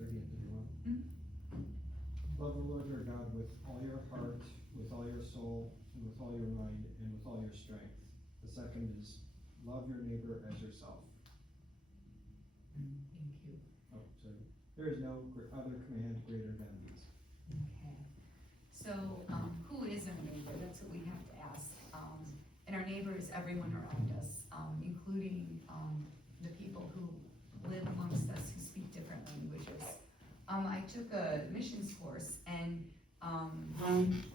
30th if you want. Mm-hmm. Love the Lord your God with all your heart, with all your soul, and with all your mind, and with all your strength. The second is love your neighbor as yourself. Thank you. Oh, sorry. There is no other command greater than these. Okay. So, who is our neighbor? That's what we have to ask. And our neighbor is everyone around us, including the people who live amongst us who speak different languages. I took a missions course and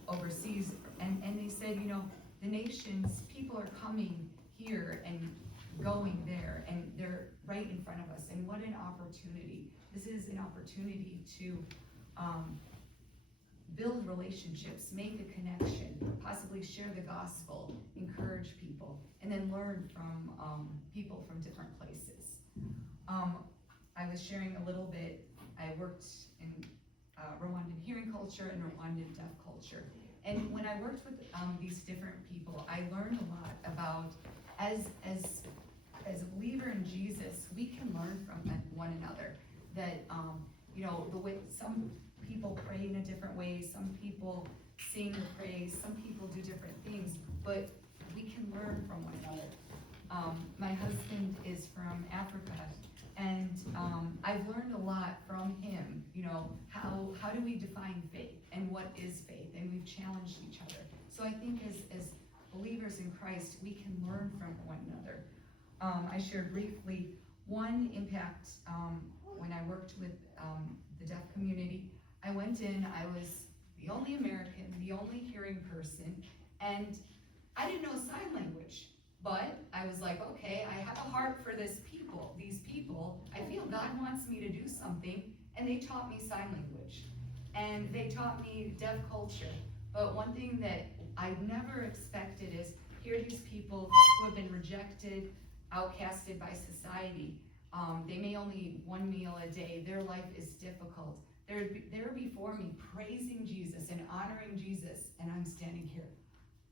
overseas, and they said, you know, the nations, people are coming here and going there, and they're right in front of us. And what an opportunity. This is an opportunity to build relationships, make a connection, possibly share the gospel, encourage people, and then learn from people from different places. I was sharing a little bit, I worked in Rwandan hearing culture and Rwandan deaf culture. And when I worked with these different people, I learned a lot about, as a believer in Jesus, we can learn from one another. That, you know, the way some people pray in a different way, some people sing the praise, some people do different things, but we can learn from one another. My husband is from Africa, and I've learned a lot from him. You know, how do we define faith and what is faith, and we've challenged each other. So I think as believers in Christ, we can learn from one another. I shared briefly one impact when I worked with the deaf community. I went in, I was the only American, the only hearing person, and I didn't know sign language. But I was like, okay, I have a heart for these people. I feel God wants me to do something, and they taught me sign language. And they taught me deaf culture. But one thing that I never expected is, here are these people who have been rejected, outcasted by society. They may only eat one meal a day. Their life is difficult. They're before me praising Jesus and honoring Jesus, and I'm standing here.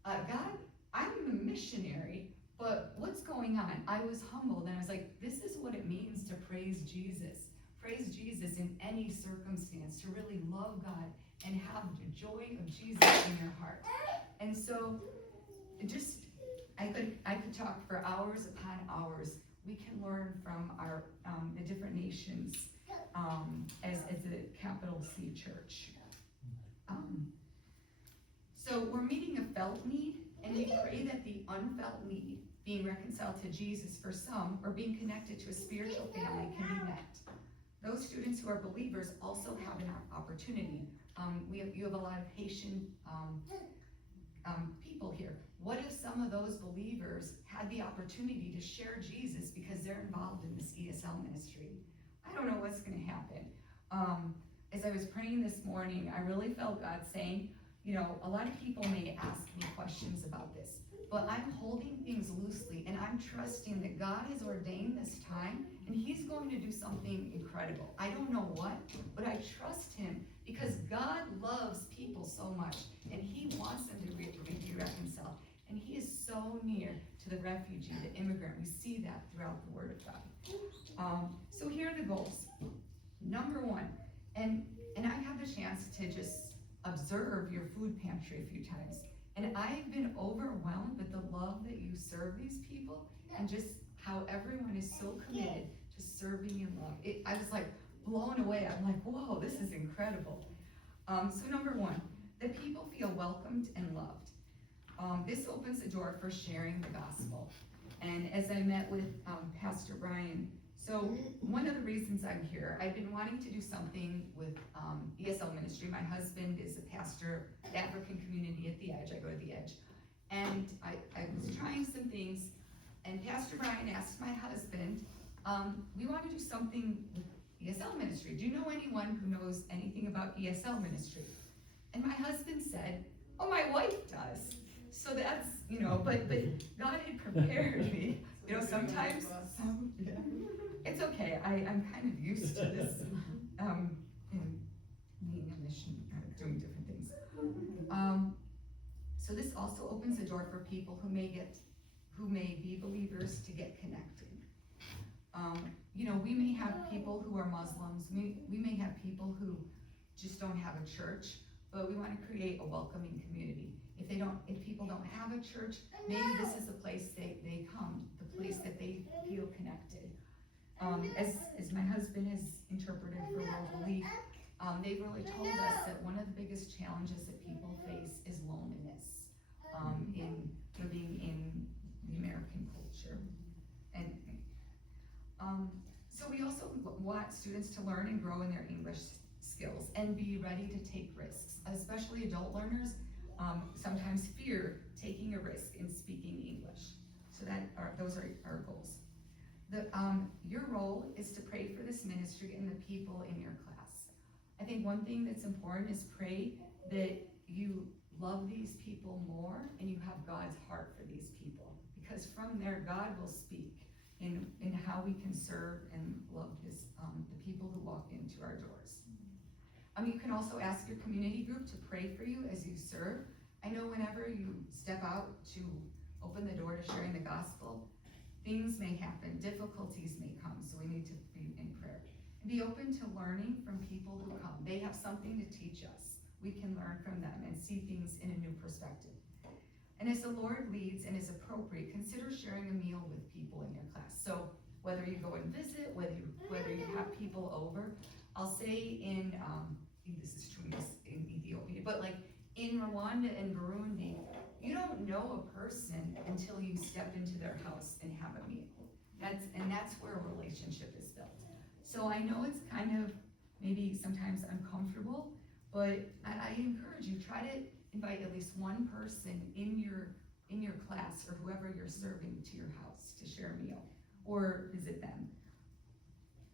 God, I'm a missionary, but what's going on? I was humbled, and I was like, this is what it means to praise Jesus. Praise Jesus in any circumstance, to really love God and have the joy of Jesus in your heart. And so, I could talk for hours upon hours. We can learn from our the different nations as a capital C church. So we're meeting a felt need, and we pray that the unfelt need, being reconciled to Jesus for some, or being connected to a spiritual family, can be met. Those students who are believers also have an opportunity. You have a lot of Haitian people here. What if some of those believers had the opportunity to share Jesus because they're involved in this ESL ministry? I don't know what's going to happen. As I was praying this morning, I really felt God saying, you know, a lot of people may ask me questions about this, but I'm holding things loosely, and I'm trusting that God has ordained this time, and He's going to do something incredible. I don't know what, but I trust Him because God loves people so much, and He wants them to be reconciled. And He is so near to the refugee, the immigrant. We see that throughout the Word of God. So here are the goals. Number one, and I have the chance to just observe your food pantry a few times, and I've been overwhelmed with the love that you serve these people, and just how everyone is so committed to serving in love. I was like blown away. I'm like, whoa, this is incredible. So number one, that people feel welcomed and loved. This opens the door for sharing the gospel. And as I met with Pastor Brian, so one of the reasons I'm here, I've been wanting to do something with ESL ministry. My husband is a pastor of the African community at the Edge. I go to the Edge. And I was trying some things, and Pastor Brian asked my husband, we want to do something with ESL ministry. Do you know anyone who knows anything about ESL ministry? And my husband said, oh, my wife does. So that's, you know, but God had prepared me. You know, sometimes, yeah. It's okay. I'm kind of used to this, in being a mission, doing different things. So this also opens the door for people who may be believers to get connected. you know, we may have people who are Muslims, we may have people who just don't have a church, but we want to create a welcoming community. If people don't have a church, maybe this is the place they come, the place that they feel connected. As my husband has interpreted for World Relief, they've really told us that one of the biggest challenges that people face is loneliness in living in the American culture. And so we also want students to learn and grow in their English skills and be ready to take risks, especially adult learners. Sometimes fear taking a risk in speaking English. So those are our goals. Your role is to pray for this ministry and the people in your class. I think one thing that's important is pray that you love these people more and you have God's heart for these people, because from there God will speak in how we can serve and love the people who walk into our doors. You can also ask your community group to pray for you as you serve. I know whenever you step out to open the door to sharing the gospel, things may happen, difficulties may come, so we need to be in prayer. And be open to learning from people who come. They have something to teach us. We can learn from them and see things in a new perspective. And as the Lord leads and is appropriate, consider sharing a meal with people in your class. So whether you go and visit, whether you have people over, I'll say in, I think this is true in Ethiopia, but like in Rwanda and Burundi, you don't know a person until you step into their house and have a meal. That's where a relationship is built. So I know it's kind of maybe sometimes uncomfortable, but I encourage you, try to invite at least one person in your class or whoever you're serving to your house to share a meal or visit them.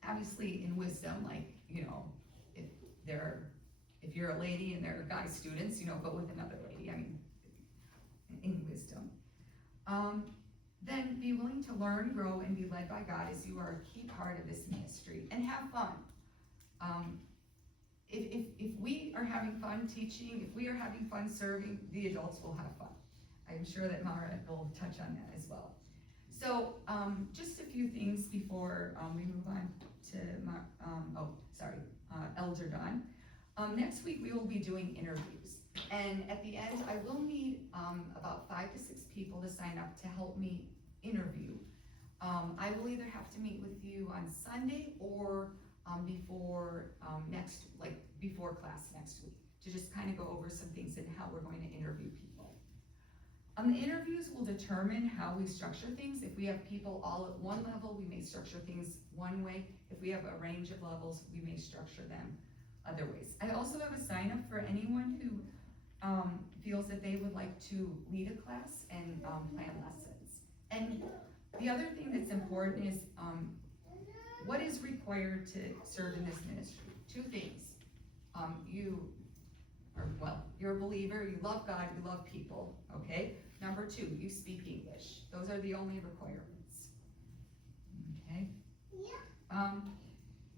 Obviously in wisdom, like, you know, if you're a lady and there are guy students, you know, go with another lady, I mean, in wisdom. Then be willing to learn, grow, and be led by God as you are a key part of this ministry, and have fun. If we are having fun teaching, if we are having fun serving, the adults will have fun. I'm sure that Mara will touch on that as well. So just a few things before we move on to Elder Don. Next week we will be doing interviews, and at the end I will need about 5 to 6 people to sign up to help me interview. I will either have to meet with you on Sunday or before class next week to just kind of go over some things and how we're going to interview people. The interviews will determine how we structure things. If we have people all at one level, we may structure things one way. If we have a range of levels, we may structure them other ways. I also have a sign up for anyone who feels that they would like to lead a class and plan lessons. And the other thing that's important is what is required to serve in this ministry? 2 things. You're a believer, you love God, you love people, okay? Number 2, you speak English. Those are the only requirements, okay?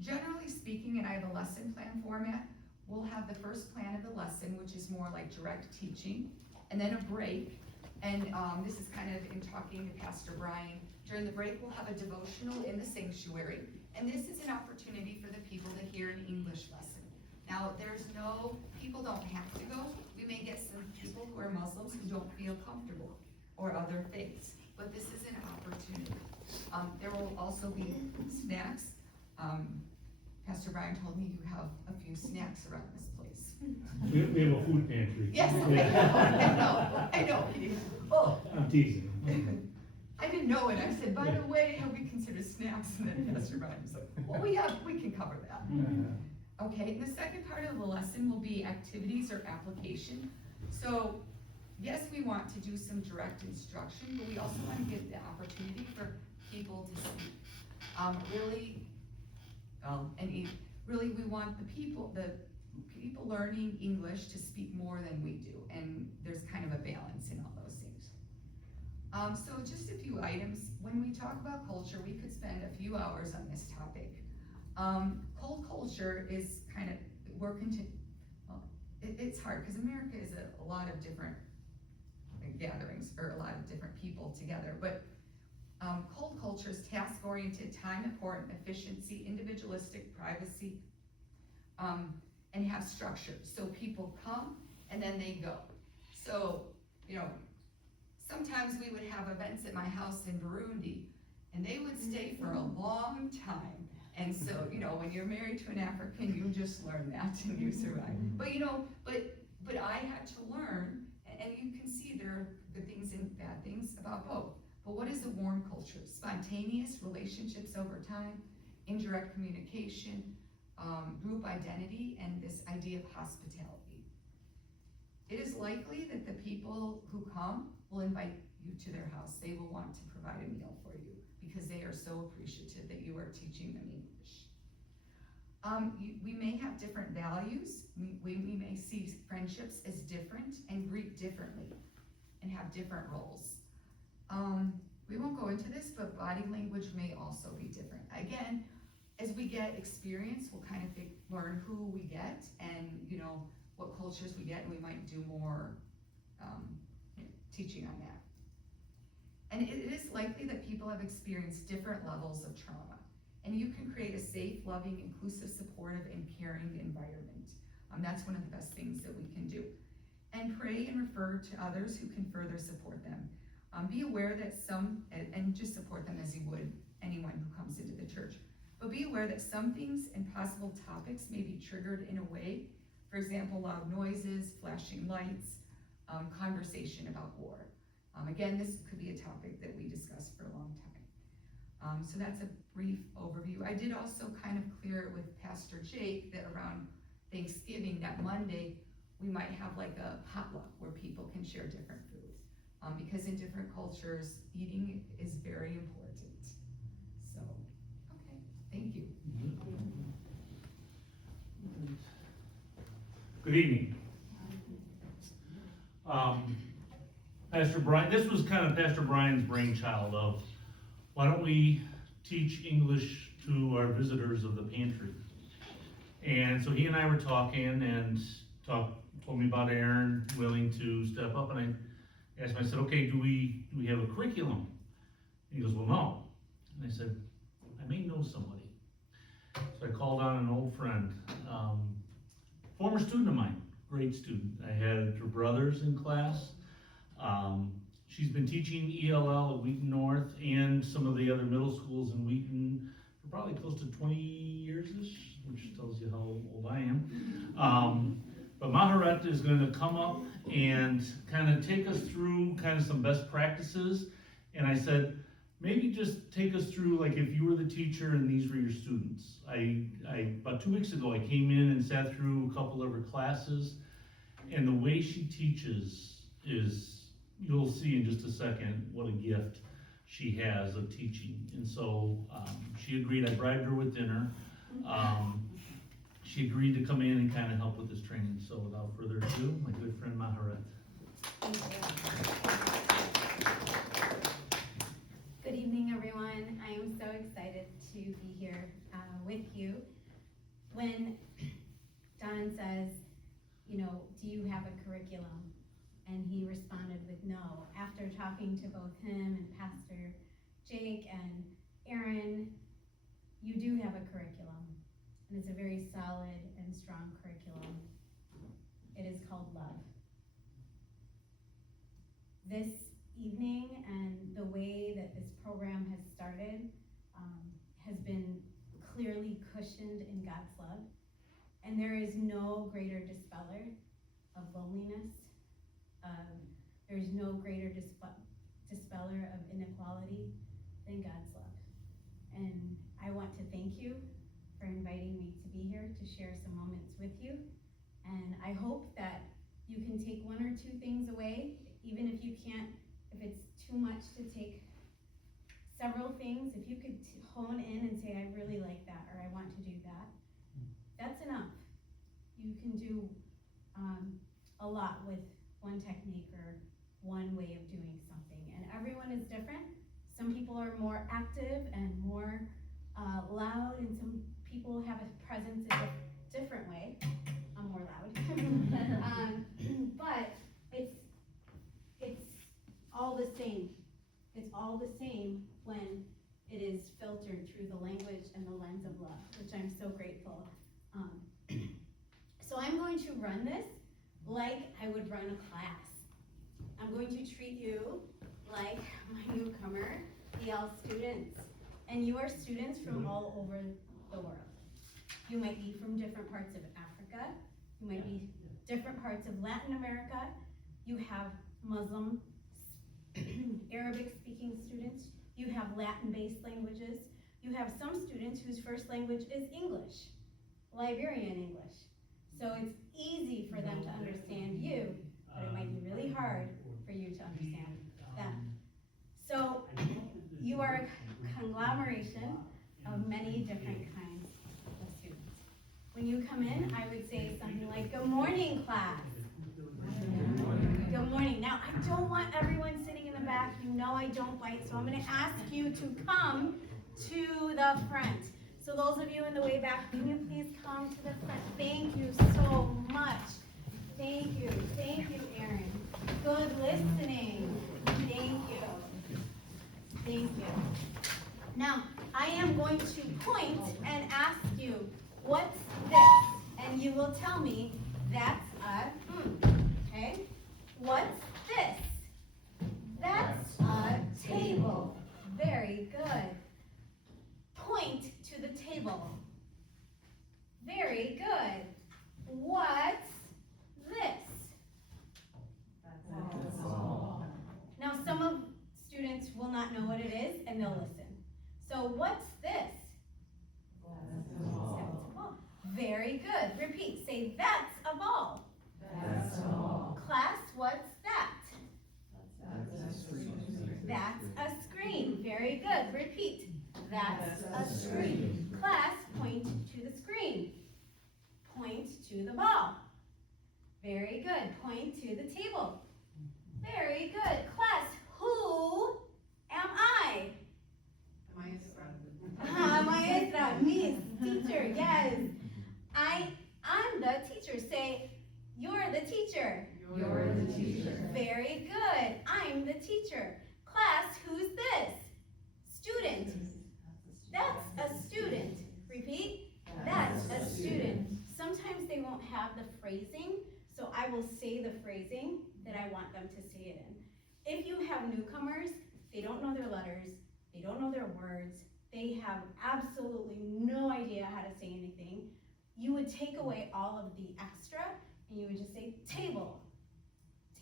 Generally speaking, and I have a lesson plan format, we'll have the first plan of the lesson, which is more like direct teaching, and then a break, and this is kind of in talking to Pastor Brian. During the break, we'll have a devotional in the sanctuary, and this is an opportunity for the people to hear an English lesson. Now, people don't have to go. We may get some people who are Muslims who don't feel comfortable, or other faiths, but this is an opportunity. There will also be snacks. Pastor Brian told me you have a few snacks around this place. We have a food pantry. Yes, I know. Well, I'm teasing. I didn't know it. I said, by the way, have we considered snacks? And then Pastor Brian was like, well, we can cover that. Okay, the second part of the lesson will be activities or application. So, yes, we want to do some direct instruction, but we also want to give the opportunity for people to speak. Really, we want the people learning English to speak more than we do, and there's kind of a balance in all those things. So just a few items. When we talk about culture, we could spend a few hours on this topic. Cold culture is kind of, it's hard because America is a lot of different gatherings, or a lot of different people together, but Cold culture is task-oriented, time-important, efficiency, individualistic, privacy, and have structure. So people come and then they go. So, you know, sometimes we would have events at my house in Burundi, and they would stay for a long time. And so, you know, when you're married to an African, you just learn that and you survive. But you know, but I had to learn, and you can see there are good things and bad things about both. But what is a warm culture? Spontaneous relationships over time, indirect communication, group identity, and this idea of hospitality. It is likely that the people who come will invite you to their house. They will want to provide a meal for you because they are so appreciative that you are teaching them English. We may have different values. We may see friendships as different and greet differently and have different roles. We won't go into this, but body language may also be different. Again, as we get experience, we'll kind of learn who we get and, you know, what cultures we get, and we might do more teaching on that. And it is likely that people have experienced different levels of trauma, and you can create a safe, loving, inclusive, supportive, and caring environment. That's one of the best things that we can do. And pray and refer to others who can further support them. Be aware that and just support them as you would anyone who comes into the church. But be aware that some things and possible topics may be triggered in a way, for example, loud noises, flashing lights, conversation about war. Again, this could be a topic that we discussed for a long time. So that's a brief overview. I did also kind of clear it with Pastor Jake that around Thanksgiving, that Monday, we might have like a potluck where people can share different foods. Because in different cultures, eating is very important. So, okay, thank you. Good evening. Pastor Brian, this was kind of Pastor Brian's brainchild of, why don't we teach English to our visitors of the pantry? And so he and I were talking and told me about Aaron willing to step up, and I asked him, I said, okay, do we have a curriculum? And he goes, well, no. And I said, I may know somebody. So I called on an old friend, former student of mine, great student. I had her brothers in class. She's been teaching ELL at Wheaton North and some of the other middle schools in Wheaton for probably close to 20 years-ish, which tells you how old I am. But Maharet is going to come up and kind of take us through kind of some best practices. And I said, maybe just take us through, like, if you were the teacher and these were your students. About 2 weeks ago, I came in and sat through a couple of her classes, and the way she teaches is, you'll see in just a second what a gift she has of teaching. And so she agreed. I bribed her with dinner. She agreed to come in and kind of help with this training. So without further ado, my good friend Maharet. Good evening, everyone. I am so excited to be here with you. When Don says, you know, do you have a curriculum? And he responded with no. After talking to both him and Pastor Jake and Aaron, you do have a curriculum. And it's a very solid and strong curriculum. It is called love. This evening and the way that this program has started has been clearly cushioned in God's love. And there is no greater dispeller of loneliness. There is no greater dispeller of inequality than God's love. And I want to thank you for inviting me to be here to share some moments with you. And I hope that you can take one or two things away, even if you can't, if it's too much to take several things. If you could hone in and say, I really like that, or I want to do that, that's enough. You can do a lot with one technique or one way of doing something. And everyone is different. Some people are more active and more loud, and some people have a presence in a different way. I'm more loud. But it's all the same. It's all the same when which I'm so grateful. So I'm going to run this like I would run a class. I'm going to treat you like my newcomer, EL students. And you are students from all over the world. You might be from different parts of Africa. You might be different parts of Latin America. You have Muslim, Arabic speaking students. You have Latin-based languages. You have some students whose first language is English, Liberian English. So it's easy for them to understand you, but it might be really hard for you to understand them. So you are a conglomeration of many different kinds of students. When you come in, I would say something like, "Good morning, class." Good morning. Now, I don't want everyone sitting in the back. You know I don't bite, so I'm going to ask you to come to the front. So those of you in the way back, can you please come to the front? Thank you so much. Thank you, Erin. Good listening. Thank you. Thank you. Now, I am going to point and ask you, what's this? And you will tell me, that's a, okay? What's this? That's a table. Very good. Point to the table. Very good. What's this? That's all. Now, some of students will not know what it is, and they'll listen. So, what's this? That's a ball. That's a ball. Very good. Repeat. Say, that's a ball. That's a ball. Class, what's that? That's a screen. That's a screen. Very good. Repeat. That's a screen. Class, point to the screen. Point to the ball. Very good. Point to the table. Very good. Class, who am I? Maestra, Miss, teacher, yes. I'm the teacher. Say, you're the teacher. You're the teacher. Very good. I'm the teacher. Class, who's this? Student. That's a student. Repeat. That's a student. Sometimes they won't have the phrasing, so I will say the phrasing that I want them to say it in. If you have newcomers, they don't know their letters, they don't know their words, they have absolutely no idea how to say anything, you would take away all of the extra and you would just say table,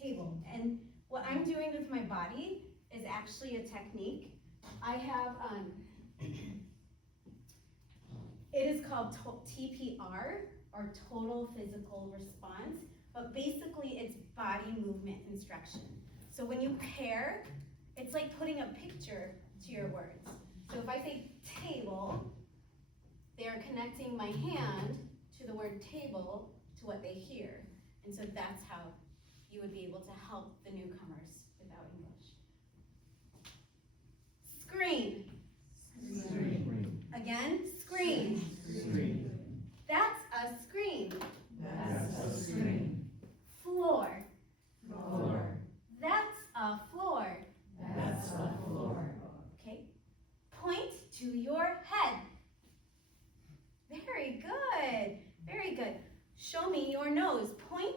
table. And what I'm doing with my body is actually a technique. I have, it is called TPR, or Total Physical Response, but basically it's body movement instruction. So when you pair, it's like putting a picture to your words. So if I say table, they're connecting my hand to the word table to what they hear. And so that's how you would be able to help the newcomers without English. Screen. Screen. Again, screen. Screen. That's a screen. That's a screen. Floor. Floor. That's a floor. That's a floor. Okay. Point to your head. Very good. Very good. Show me your nose. Point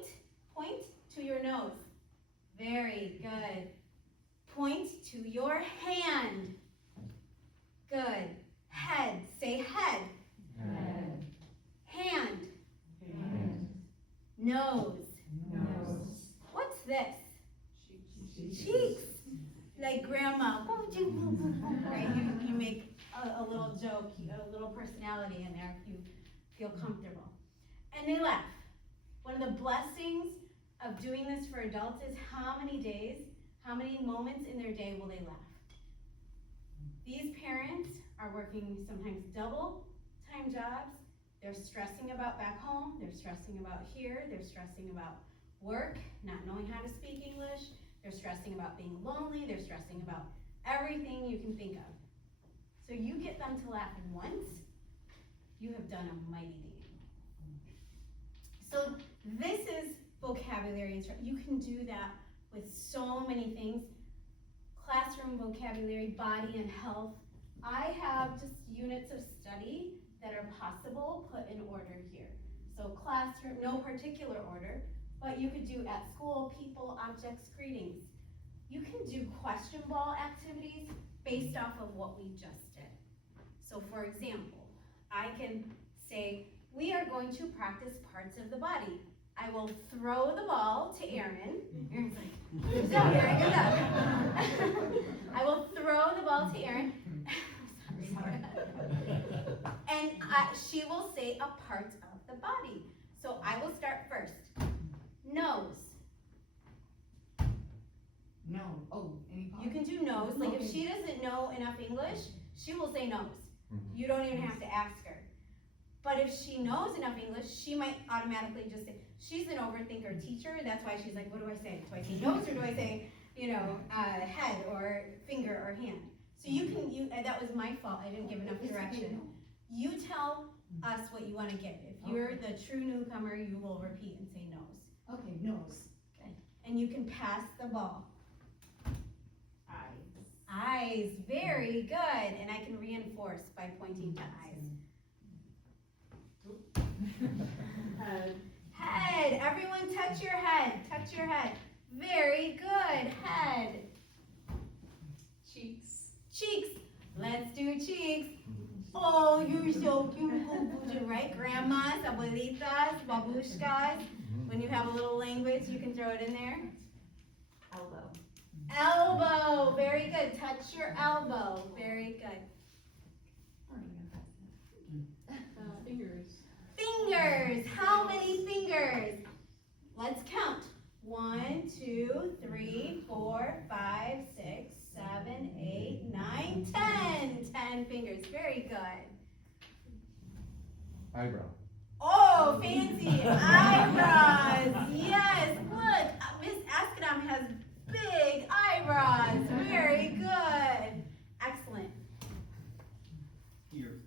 to your nose. Very good. Point to your hand. Good. Head. Say head. Head. Hand. Hand. Nose. Nose. What's this? Cheeks. Like grandma. Right? You make a little joke, a little personality in there if you feel comfortable. And they laugh. One of the blessings of doing this for adults is how many days, how many moments in their day will they laugh? These parents are working sometimes double time jobs. They're stressing about back home, they're stressing about here, they're stressing about work, not knowing how to speak English, they're stressing about being lonely, they're stressing about everything you can think of. So you get them to laugh once, you have done a mighty deed. So this is vocabulary instruction. You can do that with so many things. Classroom vocabulary, body and health. I have just units of study that are possible put in order here. So classroom, no particular order, but you could do at school, people, objects, greetings. You can do question ball activities based off of what we just did. So for example, I can say, we are going to practice parts of the body. I will throw the ball to Aaron. Aaron's like, good job, Aaron, good job. I will throw the ball to Aaron. Sorry. And she will say a part of the body. So I will start first. Nose. No, oh, any part? You can do nose. Like Okay. if she doesn't know enough English, she will say nose. You don't even have to ask her. But if she knows enough English, she might automatically just say, she's an overthinker teacher, that's why she's like, what do I say? Do I say nose or do I say, head or finger or hand? So that was my fault, I didn't give enough direction. You tell us what you want to give. If you're the true newcomer, you will repeat and say nose. Okay, nose. And you can pass the ball. Eyes. Eyes, very good. And I can reinforce by pointing to eyes. Head, everyone touch your head, touch your head. Very good, head. Cheeks. Cheeks, let's do cheeks. Oh, you're so cute, right? Grandmas, abuelitas, babushkas. When you have a little language, you can throw it in there. Elbow. Elbow, very good. Touch your elbow, very good. Fingers. Fingers, how many fingers? Let's count. 1, 2, 3, 4, 5, 6, 7, 8, 9, 10. 10 fingers, very good. Eyebrow. Oh, fancy eyebrows. Yes, look, Miss Askedam has big eyebrows. Very good. Excellent. Ear.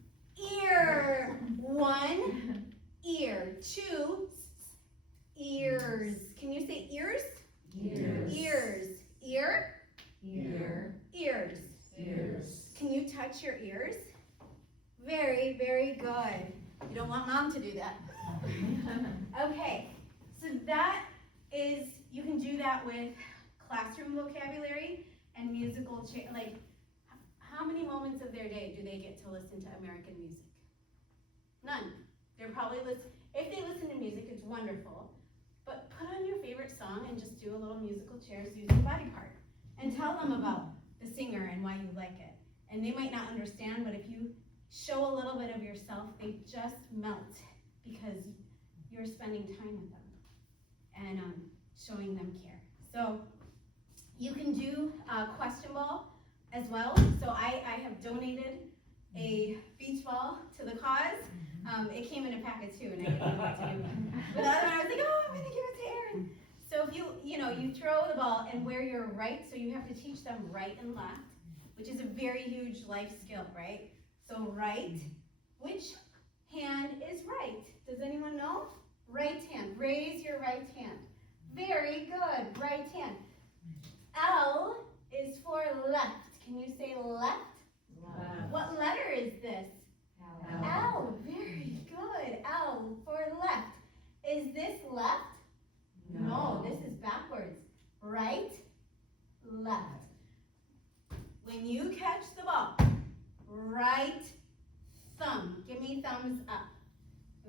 Ear. 1 ear. 2 ears. Can you say ears? Ears. Ears. Ear. Ear. Ears. Ears. Can you touch your ears? Very, very good. You don't want mom to do that. Okay, so that is, you can do that with classroom vocabulary and musical, like, how many moments of their day do they get to listen to American music? None. They're probably if they listen to music, it's wonderful, but put on your favorite song and just do a little musical chairs using body part. And tell them about the singer and why you like it. And they might not understand, but if you show a little bit of yourself, they just melt because you're spending time with them and showing them care. So you can do question ball as well. So I have donated a beach ball to the cause. It came in a packet too, and I didn't know what to do with it. But the other one, I was like, oh, I'm gonna give it to Aaron. So if you throw the ball and where you're right, so you have to teach them right and left, which is a very huge life skill, right? So right, which hand is right? Does anyone know? Right hand, raise your right hand. Very good, right hand. L is for left. Can you say left? Left. What letter is this? L. L, very good. L for left. Is this left? No, this is backwards. Right, left. When you catch the ball, right thumb. Give me thumbs up.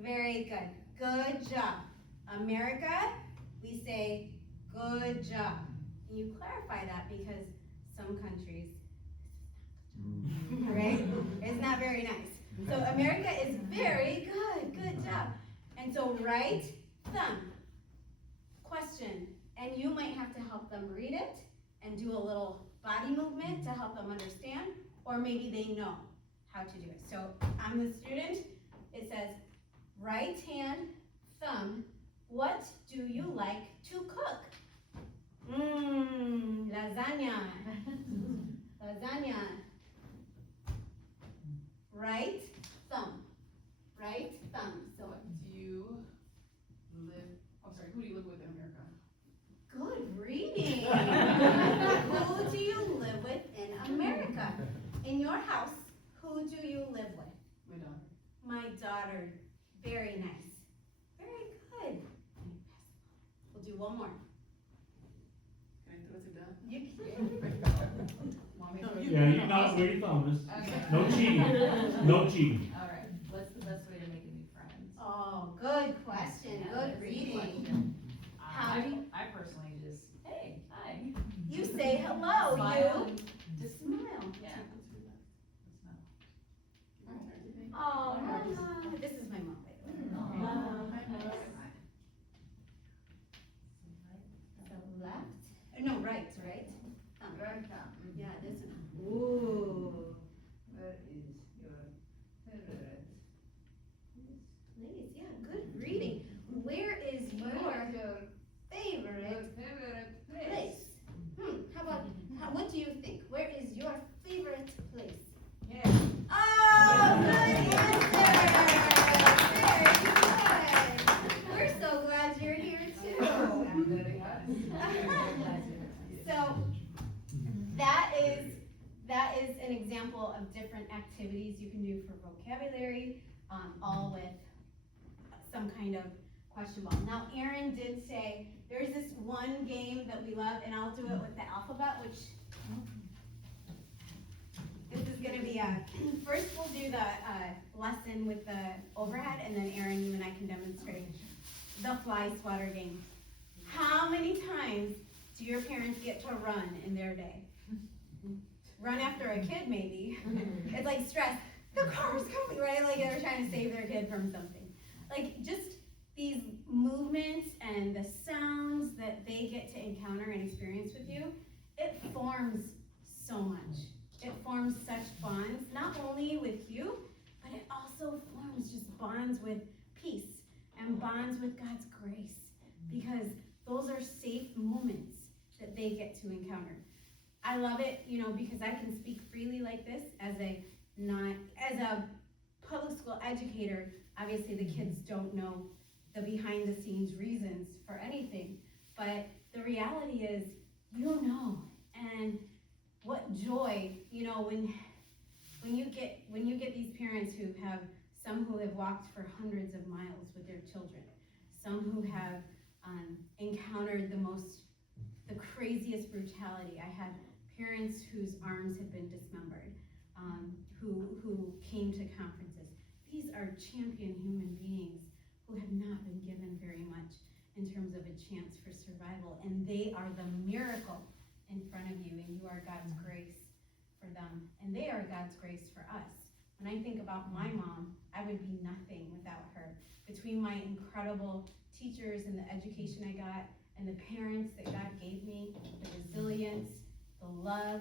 Very good. Good job. America, we say good job. And you clarify that because some countries, right? It's not very nice. So America is very good. Good job. And so right thumb. Question. And you might have to help them read it and do a little body movement to help them understand, or maybe they know how to do it. So I'm the student. It says right hand thumb. What do you like to cook? Lasagna. Lasagna. Right thumb. Right thumb. So Do you live, who do you live with in America? good reading. Who do you live with in America? In your house, who do you live with? My daughter. My Very nice. Very good. We'll do one more. Can I throw it to Deb? You Want me Yeah, to- you're not where you thumb is. Okay. No cheating, no cheating. All right, what's the best way to make new friends? Oh, good question. Yeah, Good that's a reading. question. How I, do you- I personally just, hey, hi. You say hello, Smile. you. Just smile. Yeah. Oh, mama. This is my mom, by the way. So left? No, right, right? Right now. Yeah, this one. Ooh. What is your favorite? Please, yeah, good reading. Where is your favorite place? How about, what do you think? Where is your favorite place? Yeah. Oh, good answer! Very good. We're so glad you're here too. I'm very happy. So, that is an example of different activities you can do for vocabulary, all with some kind of question ball. Now, Erin did say, there's this one game that we love, and I'll do it with the alphabet, which this is gonna be first we'll do the lesson with the overhead, and then Erin, you and I can demonstrate the fly swatter game. How many times do your parents get to run in their day? Run after a kid, maybe. It's like stress. The car's coming, right? Like they're trying to save their kid from something. Like just these movements and the sounds that they get to encounter and experience with you, it forms so much. It forms such bonds, not only with you, but it also forms just bonds with peace and bonds with God's grace, because those are safe moments that they get to encounter. I love it, because I can speak freely like this as a public school educator. Obviously the kids don't know the behind the scenes reasons for anything, but the reality is you know. And what joy, when you get these parents who have some who have walked for hundreds of miles with their children, some who have encountered the craziest brutality. I had parents whose arms had been dismembered, who came to conferences. These are champion human beings who have not been given very much in terms of a chance for survival, and they are the miracle in front of you, and you are God's grace for them, and they are God's grace for us. When I think about my mom, I would be nothing without her. Between my incredible teachers and the education I got, and the parents that God gave me, the resilience, the love,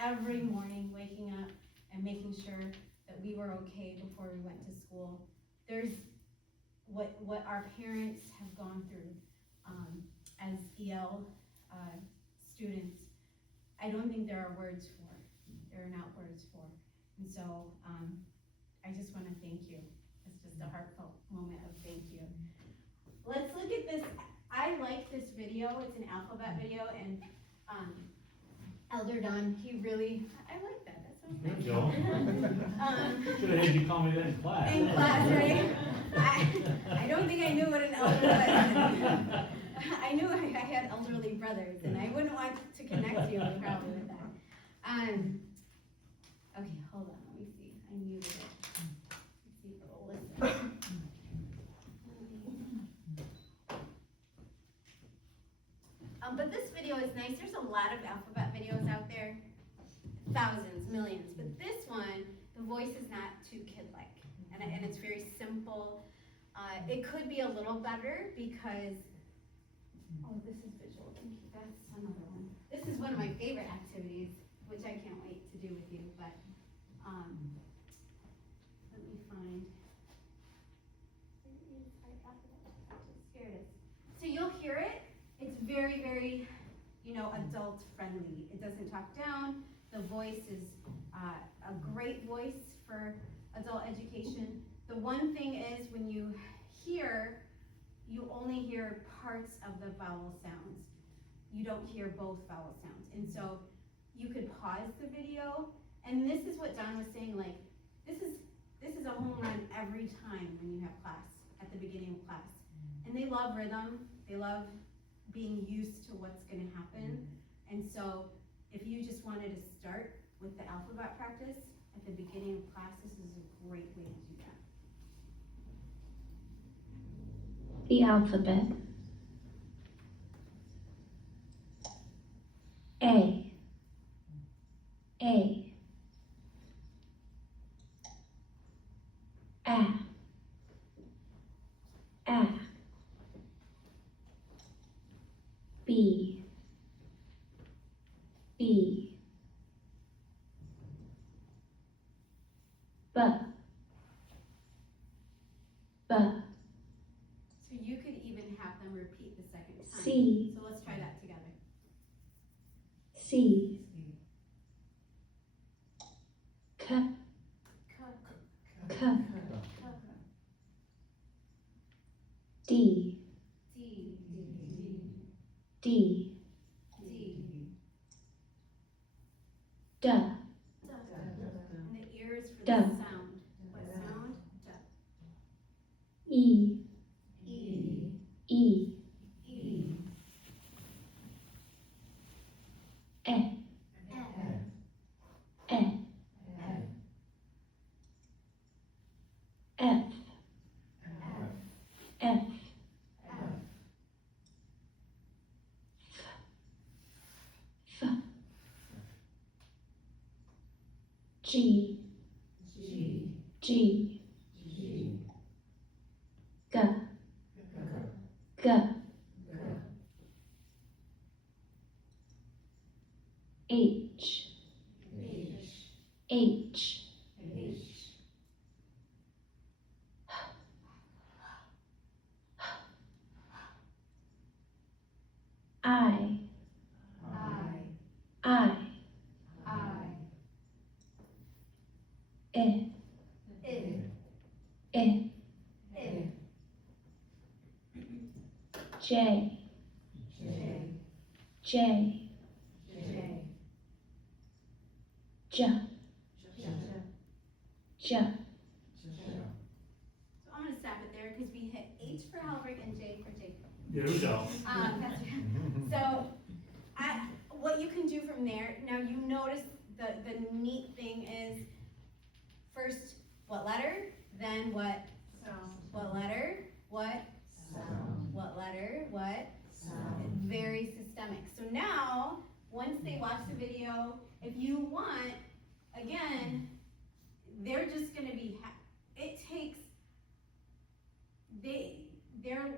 every morning waking up and making sure that we were okay before we went to school. There's what our parents have gone through as EL students. I don't think there are words for. There are not words for. And so I just want to thank you. It's just a heartfelt moment of thank you. Let's look at this. I like this video. It's an alphabet video, and Elder Don, I like that. That sounds There nice. you go. Should have had you call me that in class. In class, right? I don't think I knew what an elder was. I knew I had elderly brothers, and I wouldn't want to connect you probably with that. Okay, hold on. Let me see. I muted it. Let's see if it'll listen. But this video is nice. There's a lot of alphabet videos out there, thousands, millions. But this one, the voice is not too kid-like, and it's very simple. It could be a little better because, this is visual. That's another one. This is one of my favorite activities, which I can't wait to do with you. But let me find. Here it is. So you'll hear it. It's very, very, adult friendly. It doesn't talk down. The voice is a great voice for adult education. The one thing is when you only hear parts of the vowel sounds. You don't hear both vowel sounds. And so you could pause the video, and this is what Don was saying, like, this is a home run every time when you have class. And they love rhythm, they love being used to what's gonna happen. And so if you just wanted to start with the alphabet practice at the beginning of class, this is a great way to do that. The alphabet. A, A, A, A, B, B, B, B, So you could even have them repeat the second time. C, So let's try that together. C, K, K, D, D, D, D, D, and the ears for the Duh. sound. What sound? Duh. E, E, E, E, F, F, F, F, F, G, G, G, G, G, G, H, H, H, H, I, I, I, I, I, I, I, J, J, J, J, J, J, So I'm gonna stop it there because we hit H for Halbert and J for Jacob. There we go. So, what you can do from there, now you notice the neat thing is, first, what letter, then what letter, what letter, what, it's very systemic. So now, once they watch the video, if you want, again, they're just gonna be, it takes, their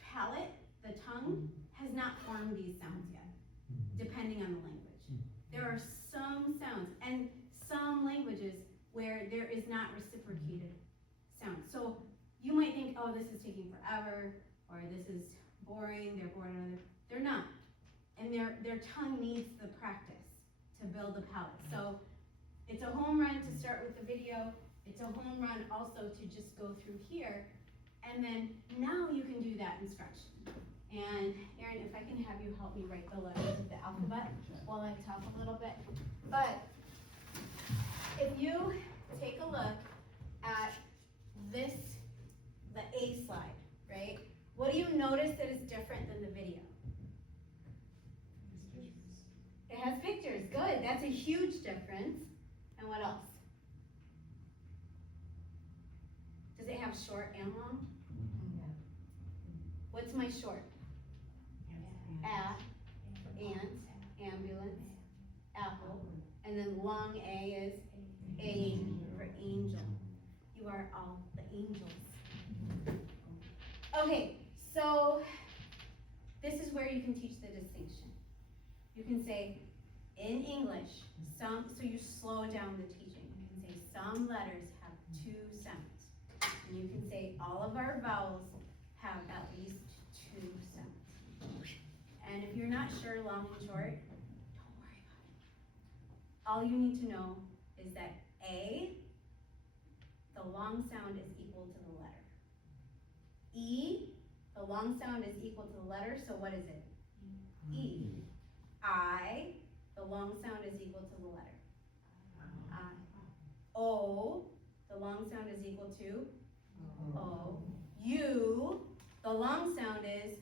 palate, the tongue, has not formed these sounds yet, depending on the language. There are some sounds, and some languages where there is not reciprocated sound. So you might think, oh, this is taking forever, or this is boring, they're bored of it. They're not. And their tongue needs the practice to build a palate. So it's a home run to start with the video. It's a home run also to just go through here. And then now you can do that instruction. And Erin, if I can have you help me write the letters of the alphabet while I talk a little bit. But if you take a look at this, the A slide, right? What do you notice that is different than the video? It has pictures, good, that's a huge difference. And what else? Does it have short and long? What's my short? Ant, ambulance, apple, and then long A is A for angel. You are all the angels. Okay, so this is where you can teach the distinction. You can say, in English, so you slow down the teaching. You can say some letters have two sounds. And you can say all of our vowels have at least two sounds. And if you're not sure long and short, don't worry about it. All you need to know is that A, the long sound is equal to the letter. E, the long sound is equal to the letter, so what is it? E. I, the long sound is equal to the letter. I. O, the long sound is equal to O. U, The long sound is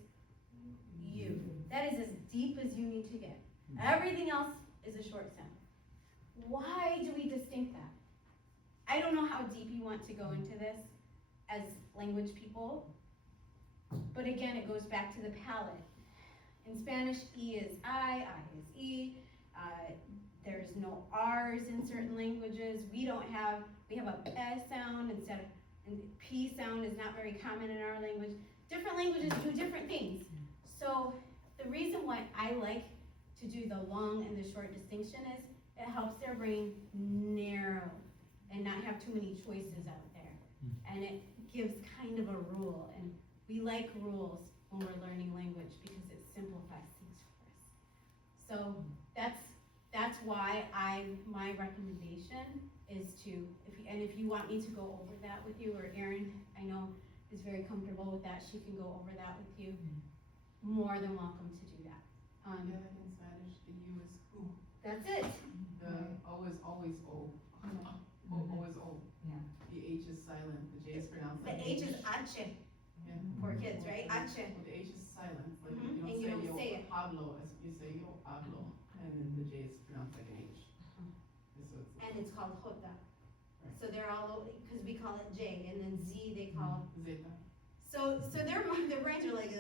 U. That is as deep as you need to get. Everything else is a short sound. Why do we distinct that? I don't know how deep you want to go into this as language people, but again, it goes back to the palate. In Spanish, E is I is E. There's no R's in certain languages. We have a P sound instead of, and P sound is not very common in our language. Different languages do different things. So the reason why I like to do the long and the short distinction is it helps their brain narrow and not have too many choices out there. And it gives kind of a rule. And we like rules when we're learning language because it simplifies things for us. So that's why my recommendation is to, if you want me to go over that with you, or Erin, I know is very comfortable with that, she can go over that with you. More than welcome to do that. Yeah, like in Spanish, the U is U. That's it. The O is always O. O is O. Yeah. The H is silent, the J is pronounced The like H is H. H. Yeah. Poor kids, right? H. Well, the H is silent, like Mhm, and you don't yo say it. hablo, as you say yo hablo, and then the J is pronounced like an H. So it's And it's called jota. So they're all, because we call it J, and then Z they call. Zeta. So their brains are like,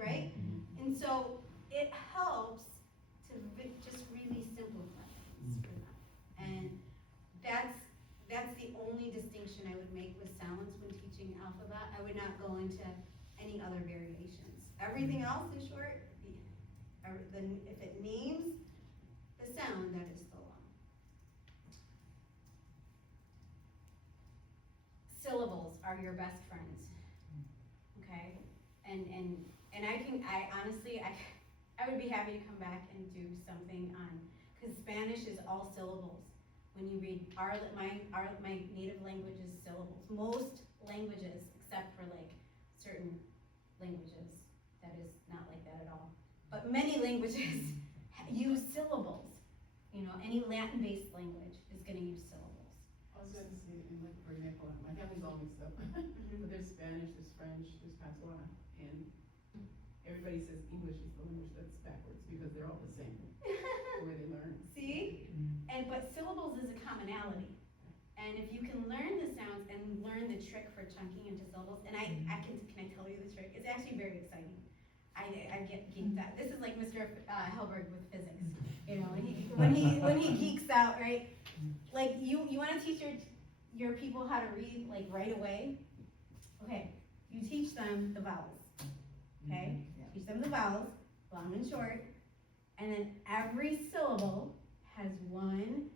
right? And so it helps to just really simplify things for them. And that's the only distinction I would make with sounds when teaching alphabet. I would not go into any other variations. Everything else is short. If it names the sound, that is the long. Syllables are your best friends. Okay? And I honestly, I would be happy to come back and do something on, because Spanish is all syllables. When you read my native language is syllables. Most languages, except for like certain languages, that is not like that at all. But many languages use syllables. You know, any Latin-based language is gonna use syllables. I was going to say, in like, for example, my family's all mixed up. But there's Spanish, there's French, there's Patois, and everybody says English is the language that's backwards because they're all the same, the way they learn. See? But syllables is a commonality. And if you can learn the sounds and learn the trick for chunking into syllables, and can I tell you the trick? It's actually very exciting. I get geeked out. This is like Mr. Helberg with physics. You know, when he geeks out, right? Like you want to teach your people how to read like right away. Okay, you teach them the vowels. Okay, teach them the vowels, long and short, and then every syllable has one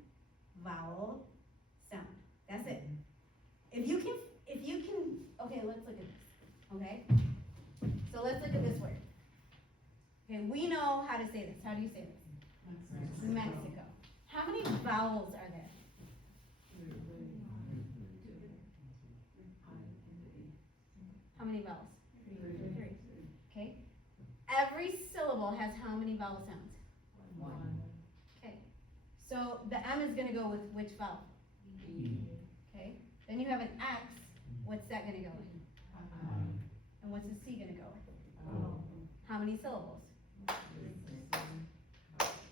vowel sound. That's it. If you can, okay, let's look at this. Okay, so let's look at this word. Okay, we know how to say this. How do you say this? Mexico. How many vowels are there? How many vowels? 3. Okay. Every syllable has how many vowel sounds? 1. Okay. So the M is going to go with which vowel? Okay. Then you have an X. What's that going to go with? And what's the C going to go with? How many syllables?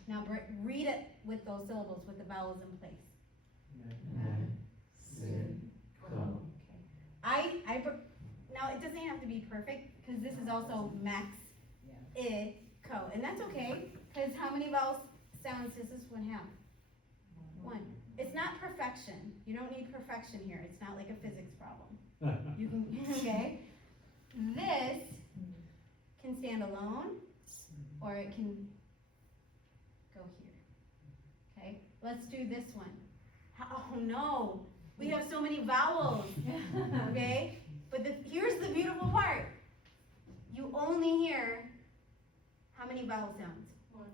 Now read it with those syllables with the vowels in place. Now it doesn't have to be perfect because this is also max co, and that's okay because how many vowel sounds does this one have? 1. It's not perfection. You don't need perfection here. It's not like a physics problem. You can okay. This can stand alone, or it can go here. Okay, let's do this one. Oh no, we have so many vowels. Okay, but here's the beautiful part. You only hear how many vowel sounds? 1.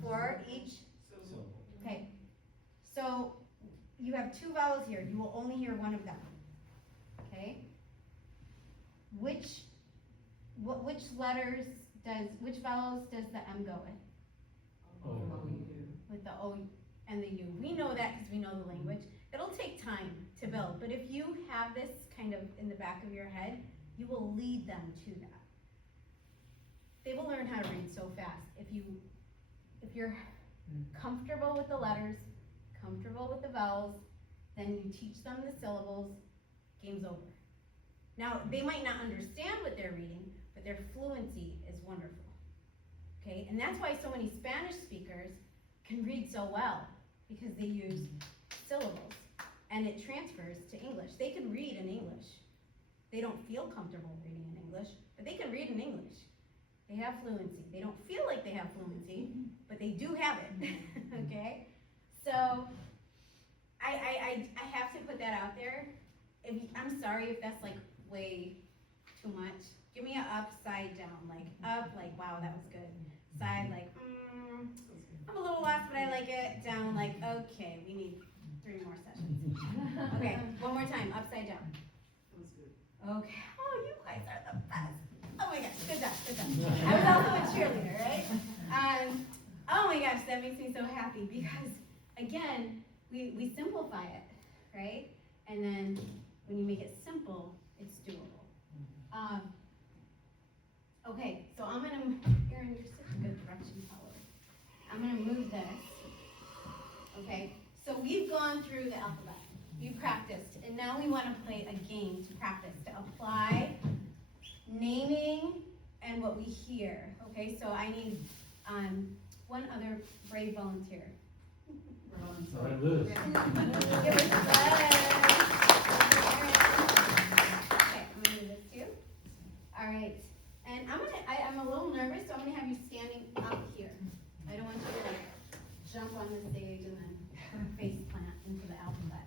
For each. So, Okay, so you have 2 vowels here. You will only hear one of them. Okay, which vowels does the M go with? With the O and the U. We know that because we know the language. It'll take time to build, but if you have this kind of in the back of your head, you will lead them to that. they will learn how to read so fast. If you're comfortable with the letters, comfortable with the vowels, then you teach them the syllables, game's over. Now, they might not understand what they're reading, but their fluency is wonderful. Okay, and that's why so many Spanish speakers can read so well, because they use syllables, and it transfers to English. They can read in English. They don't feel comfortable reading in English, but they can read in English. They have fluency. They don't feel like they have fluency, but they do have it, okay? So, I have to put that out there. I'm sorry if that's like way too much. Give me an upside down, like up, like wow, that was good. Side, like, I'm a little lost, but I like it. Down, like, okay, we need 3 more sessions. Okay, one more time, upside down. That was good. Okay, oh, you guys are the best. Oh my gosh, good job, good job. I was also a cheerleader, right? Oh my gosh, that makes me so happy because, again, we simplify it, right? And then when you make it simple, it's doable. Okay, so I'm gonna, Erin, you're such a good direction follower. I'm gonna move this, okay? So we've gone through the alphabet, you practiced, and now we wanna play a game to practice, to apply naming and what we hear, okay? So I need one other brave volunteer. All right, Liz. Give us a buzz. Okay, I'm gonna do this too. All right, and I'm a little nervous, so I'm gonna have you standing up here. I don't want you to like jump on the stage and then face plant into the alphabet.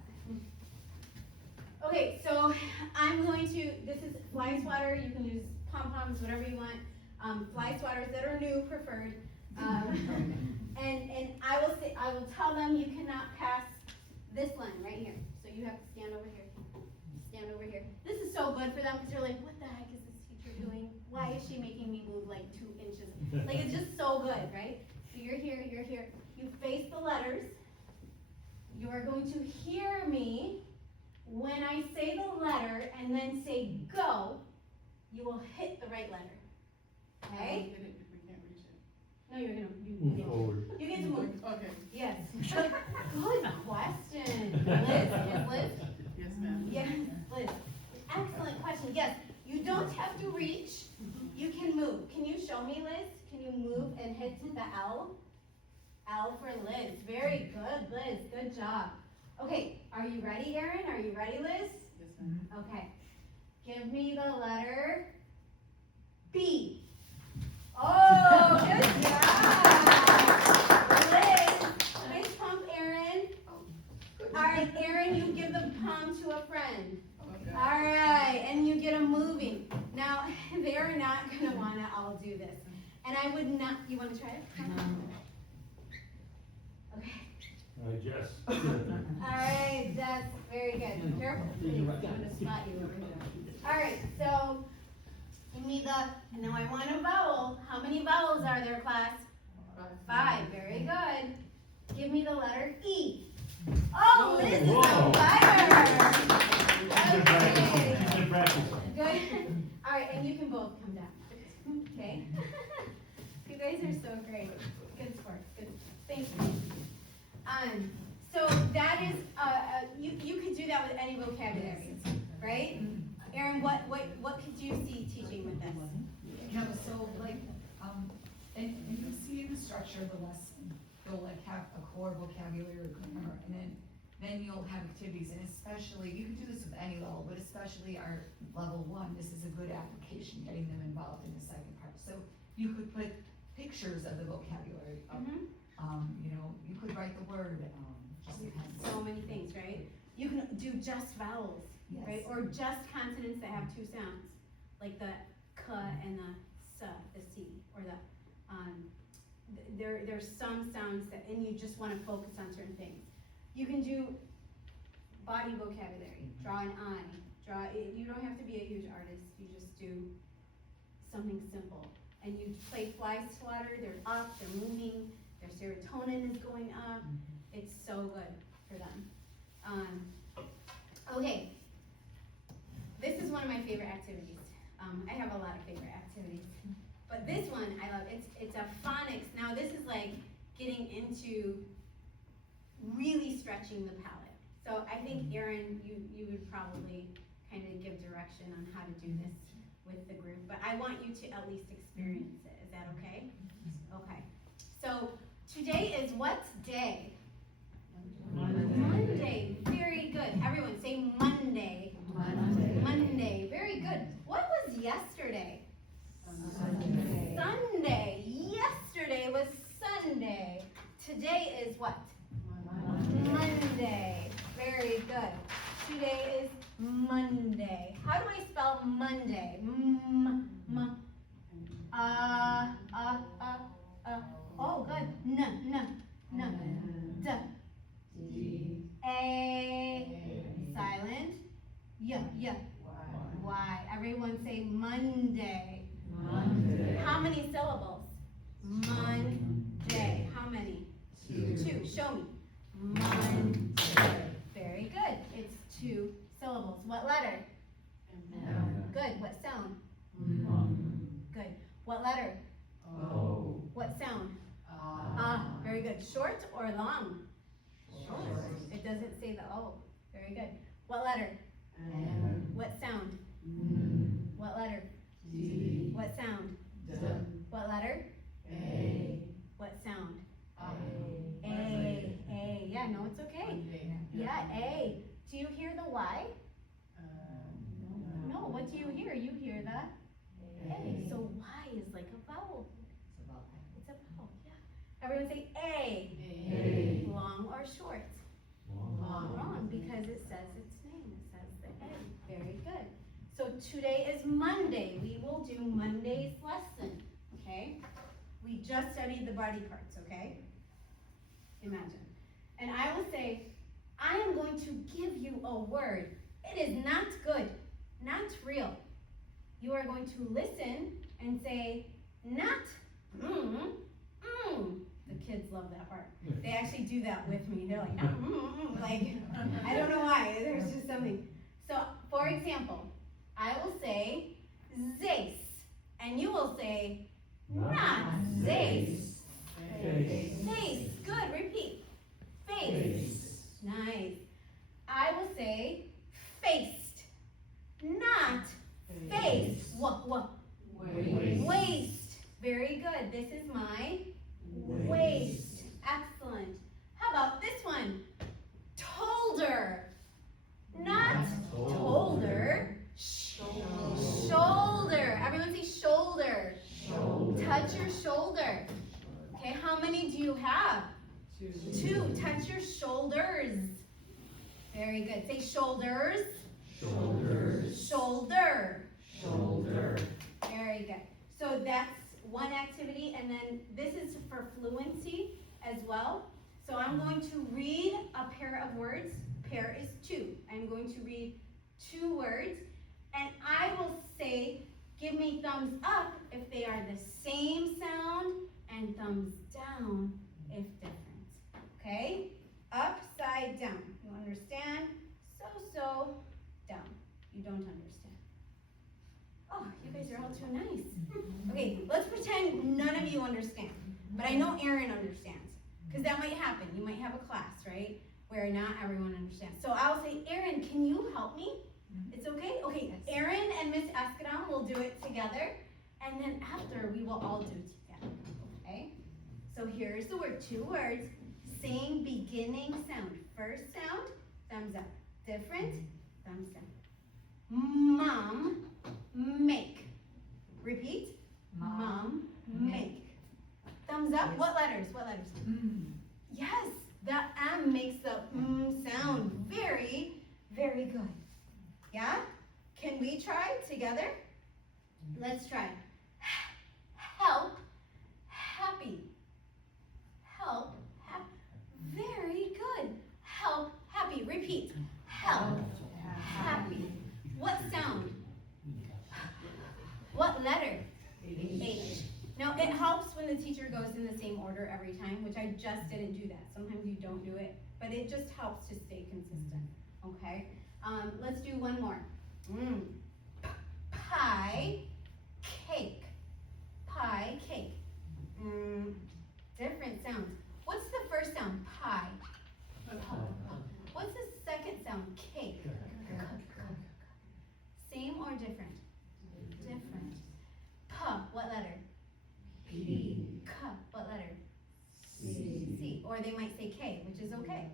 Okay, so I'm going to, this is fly swatter, you can use pom-poms, whatever you want. Fly swatters that are new preferred. And I will tell them you cannot pass this line right here. So you have to stand over here. Stand over here. This is so good for them because they're like, what the heck is this teacher doing? Why is she making me move like 2 inches? Like it's just so good, right? So you're here, you're here. You face the letters. You are going to hear me when I say the letter and then say go. You will hit the right letter. Okay? We can't reach it. No, you're gonna Move forward. you get to move. Okay. Yes. Good question. Liz, yes, Liz? Yes, ma'am. Yes, Liz. Excellent question. Yes, you don't have to reach. You can move. Can you show me, Liz? Can you move and hit the L? L for Liz. Very good, Liz. Good job. Okay, are you ready, Erin? Are you ready, Liz? Yes, ma'am. Okay. Give me the letter B. Oh, good job. Liz, fist pump Erin. All right, Erin, you give the palm to a friend. Okay. All right, and you get them moving. Now, they're not gonna wanna all do this. And I would not, you wanna try it? Okay. All right, Jess. All right, that's very good. Careful, please, I'm gonna spot you over here. All right, so give me the, now I want a vowel. How many vowels are there, class? 5, very good. Give me the letter E. Oh, Liz is on fire. Good practice. Okay. Good practice. Good. All right, and you can both come down. Okay. You guys are so great. Good sports. Good. Thank you. So that is you could do that with any vocabulary, right? Erin, what could you see teaching with this? Yeah, so like, and you see in the structure of the lesson, you'll like have a core vocabulary or grammar, and then you'll have activities, and especially, you can do this with any level, but especially our level 1, this is a good application, getting them involved in the second part. So you could put pictures of the vocabulary up, you know, you could write the word, just depends. So many things, right? You can do just vowels, Yes. right? Or just consonants that have 2 sounds, like the k and the s, the c, or the there's some sounds that, and you just want to focus on certain things. You can do body vocabulary, draw an eye, you don't have to be a huge artist, you just do something simple. And you play fly swatter, they're up, they're moving, their serotonin is going up. It's so good for them. Okay, this is one of my favorite activities. I have a lot of favorite activities, But this one, I love, it's a phonics. Now this is like getting into really stretching the palate. So I think Erin, you would probably kind of give direction on how to do this with the group, but I want you to at least experience it. Is that okay? Okay. So today is what day? Monday. Very good. Everyone say Monday. Monday. Very good. What was yesterday? Sunday. Yesterday was Sunday. Today is what? Monday. Very good. Today is Monday. How do I spell Monday? Oh, good. D. A. Silent. Y. Everyone say Monday. How many syllables? Monday. How many? Two. Show me. Monday. Very good. It's 2 syllables. What letter? Good. What sound? Good. What letter? What sound? Very good. Short or long? Short. It doesn't say the O. Very good. What letter? What sound? What letter? What sound? What letter? What sound? A. Yeah, no, it's okay. Yeah, A. Do you hear the Y? No, what do you hear? You hear the A. So Y is like a vowel. It's a vowel, yeah. Everyone say A. Long or short? Long, because it says its name. It says the A. Very good. So today is Monday. We will do Monday's lesson, okay? We just studied the body parts, okay? Imagine. And I will say, I am going to give you a word. It is not good, not real. You are going to listen and say, not, The kids love that part. They actually do that with me. They're like, like, I don't know why. There's just something. So, for example, I will say, Zeus. And you will say, not Zeus. Face. Good. Repeat. Face. Nice. I will say faced. Not face. Waist. Very good. This is my waist. Excellent. How about this one? Tolder. Not tolder. Shoulder. Everyone say shoulder. Touch your shoulder. Okay, how many do you have? 2. Touch your shoulders. Very good. Say shoulders. Shoulder. Very good. So that's one activity, and then this is for fluency as well. So I'm going to read a pair of words. Pair is 2. I'm going to read 2 words, and I will say, give me thumbs up if they are the same sound, and thumbs down if different. Okay? Upside down. You understand? So, down. You don't understand. Oh, you guys are all too nice. Okay, let's pretend none of you understand. But I know Erin understands. Because that might happen. You might have a class, right? Where not everyone understands. So I'll say, Erin, can you help me? It's okay? Okay, Erin and Miss Escadon will do it together. And then after, we will all do it together. Okay? So here's the word. 2 words. Same beginning sound. First sound, thumbs up. Different, thumbs down. Mom, make. Repeat. Mom, make. Thumbs up. What letters? Yes, the M makes the sound. Very, very good. Yeah? Can we try together? Let's try. Help, happy. Help, happy. Very good. Help, happy. Repeat. Help, happy. What sound? What letter? H. Now, it helps when the teacher goes in the same order every time, which I just didn't do that. Sometimes you don't do it, but it just helps to stay consistent, okay? Let's do one more. Pie, cake. Pie, they might say K, which is okay,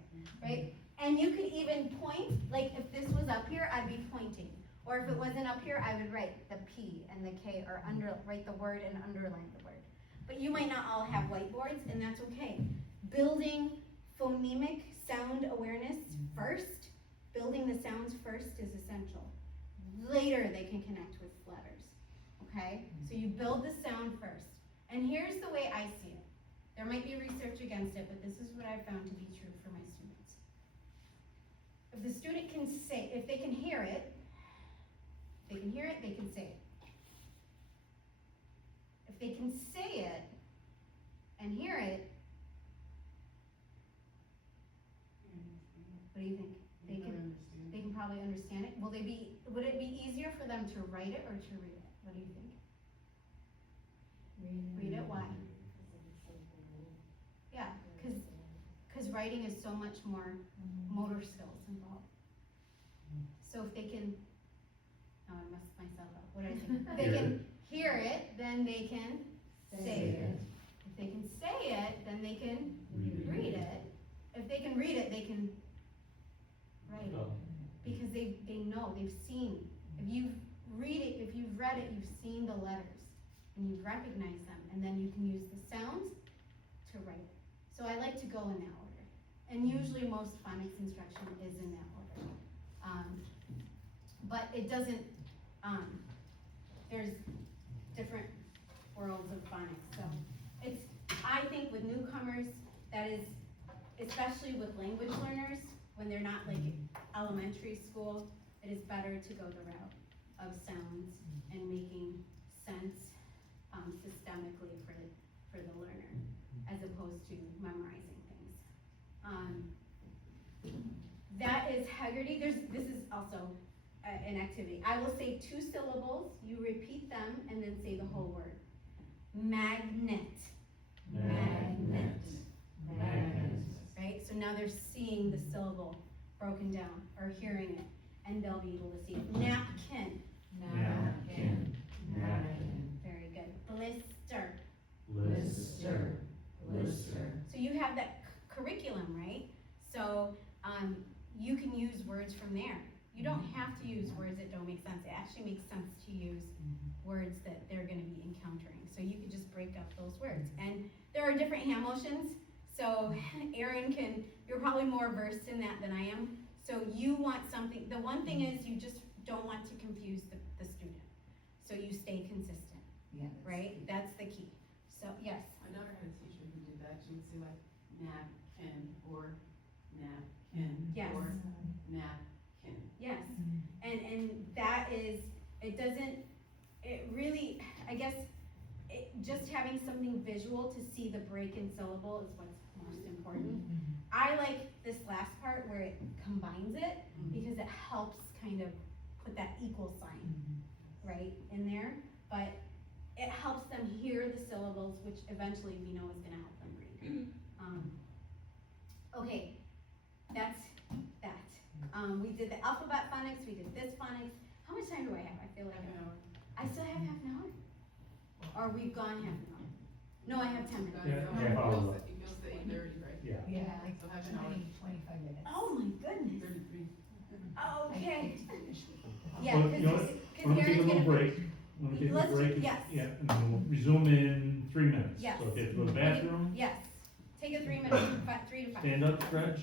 right? And you could even point, like if this was up here, I'd be pointing. Or if it wasn't up here, I would write the P and the K, or write the word and underline the word. But you might not all have whiteboards, and that's okay. Building phonemic sound awareness first, building the sounds first is essential. Later, they can connect with letters, okay? So you build the sound first. And here's the way I see it. There might be research against it, but this is what I've found to be true for my students. If the student can say, if they can hear it, they can say it. If they can say it and hear it, what do you think? They can probably understand it. Would it be easier for them to write it or to read it? What do you think? Read it, why? Yeah, because writing is so much more motor skills involved. So if they can, oh, I messed myself up. What did I think? If they can hear it, then they can say it. If they can say it, then they can read it. If they can read it, they can write it. Because they know, they've seen. If you've read it, you've seen the letters and you've recognized them, and then you can use the sounds to write it. So I like to go in that order. And usually most phonics instruction is in that order. But it doesn't, there's different worlds of phonics. So it's, I think with newcomers, that is, especially with language learners, when they're not like elementary school, it is better to go the route of sounds and making sense systemically for the learner, as opposed to memorizing things. That is Haggerty. This is also an activity. I will say 2 syllables, you repeat them, and then say the whole word. Magnet. Magnet. Magnet. Right? So now they're seeing the syllable broken down, or hearing it, and they'll be able to see it. Napkin. Napkin. Napkin. Very good. Blister. Blister. Blister. So you have that curriculum, right? So you can use words from there. You don't have to use words that don't make sense. It actually makes sense to use words that they're going to be encountering. So you could just break up those words. And there are different hand motions. So Erin you're probably more versed in that than I am. So you want something, the one thing is you just don't want to confuse the student. So you stay consistent, right? That's the key. So yes. My daughter had a teacher who did that. She would say like napkin or napkin Yes. or napkin. Yes, and that is, it really, I guess, just having something visual to see the break in syllable is what's most important. I like this last part where it combines it, because it helps kind of put that equal sign, right, in there, but it helps them hear the syllables, which eventually we know is gonna help them read. Okay, that's that. We did the alphabet phonics, we did this phonics. How much time do I have? I feel like Half an hour. I still have half an hour? Or we've gone half an hour? No, I have 10 minutes. Yeah, It half hour. goes to 8:30, right? Yeah. Yeah, like So half an hour. 25 minutes. Oh my goodness. 33. Okay. Yeah, Well, you know what? because We're gonna take a Aaron's little gonna. break. We're gonna take a Let's do- break. yes. Yeah, and then we'll resume in 3 minutes. Yes. So if you have to go to the bathroom, Yes, take a 3 minute, 3 to 5. stand up, stretch.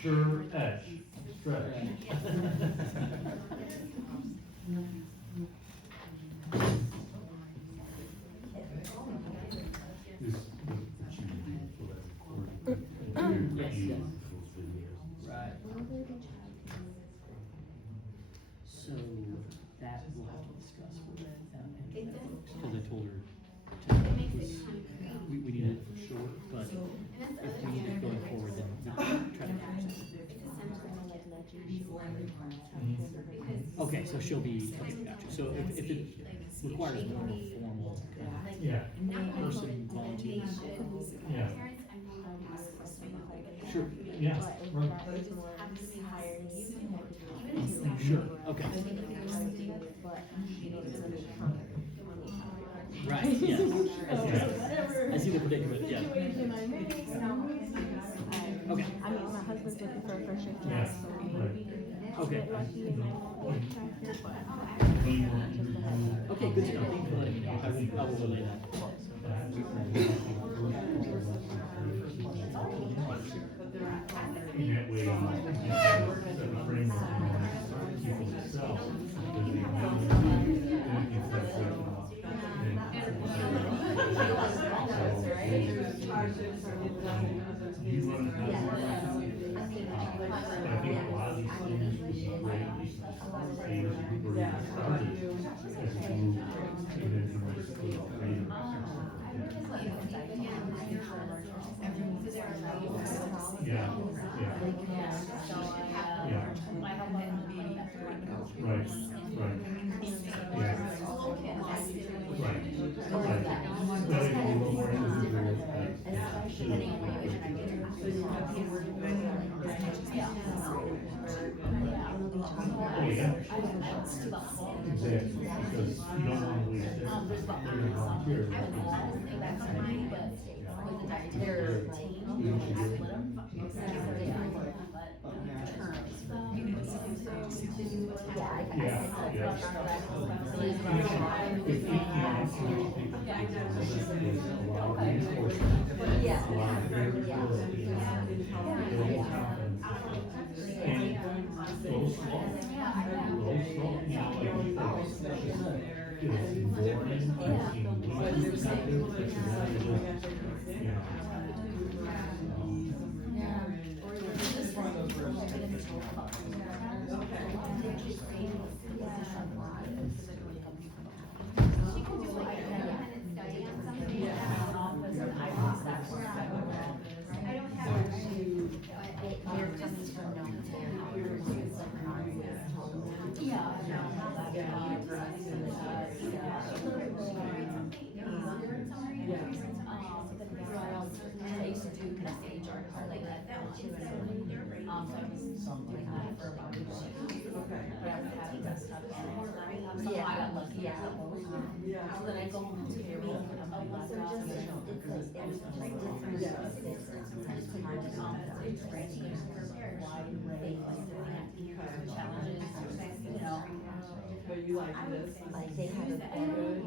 Stretch. Right. So that we'll have to discuss with them. It does. Cause I told her It makes it concrete. we need it for sure, but And that's the if other we need thing. it going forward, then we can try to fix it. Okay, so she'll be, okay, gotcha. So if it requires more of a formal Yeah, person volunteer. yeah, Parents, I'm going Sure, yeah. Right. sure, okay. Right, yes. Yeah. And I see the predicament, yeah. Okay. I mean, my husband's looking for a first shift job, Yeah. so Right. Okay. get lucky and I won't be attracted, but. Okay, good to know. Thank you for letting me know. I will relay that. In that way, you can set a framework for people themselves, because they know anything that's working well. You run it but I think a lot of these things would be great, at least in the stage where you started as a group, and then you might split up later. Yeah, yeah. Yeah. Right, right. Yeah. Right, right. Well, it's a little more individual, oh, yeah. Exactly, because you don't want to waste that. They're gonna volunteer. Yeah, yeah. It's one of those verses. But you like this? Like they have a better,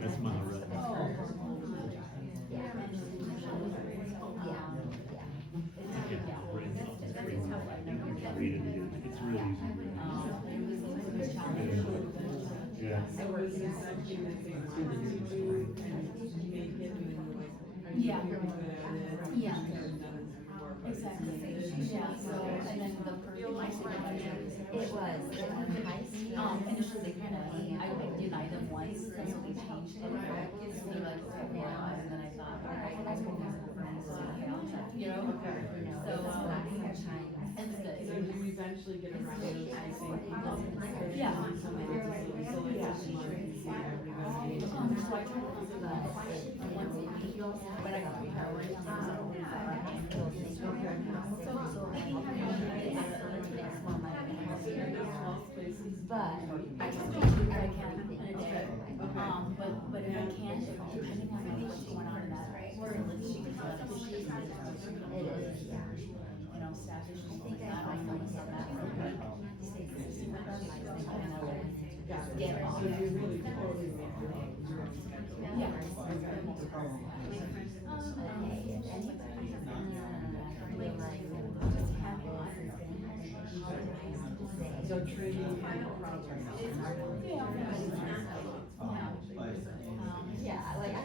That's my road. It's really easy. Yeah. So was this something that they wanted to do and make it and then like, are you Yeah. good at it? Yeah. You've never done it before, but- Exactly, yeah, so, and then the person, my supervisor, it was in high school, initially they kind of, I denied them once, and so they changed it. So they're like, okay, now, and then I thought, all right, I can use it for me, so okay, I'll check, you know? Okay. So, and So the, do you eventually get around to using people? Yeah. So like, so like this month, you see everybody. so I told them that once a week, but I got priority, but I just think I can in a day. But if I can't, depending on what's going on in that, or she can have issues. It is, yeah. You know, staff issues, like that, I focus on that. Get off. So you really totally make your own. Yeah. The problem. So training and progress. Yeah, like I.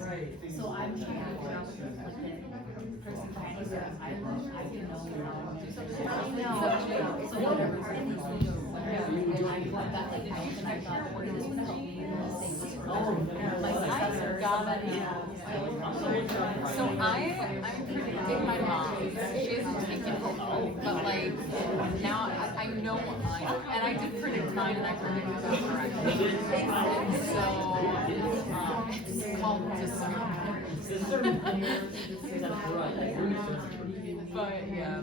Right. So I'm trying to figure out like the person behind me, I can know so whatever part of these things or whatever, I got that like out and I thought, okay, this would help me save this for my successor, somebody. So I'm my mom. She hasn't taken it, but like now I know mine, and I did predict mine, and I predicted it correctly. So it's called discernment. But yeah,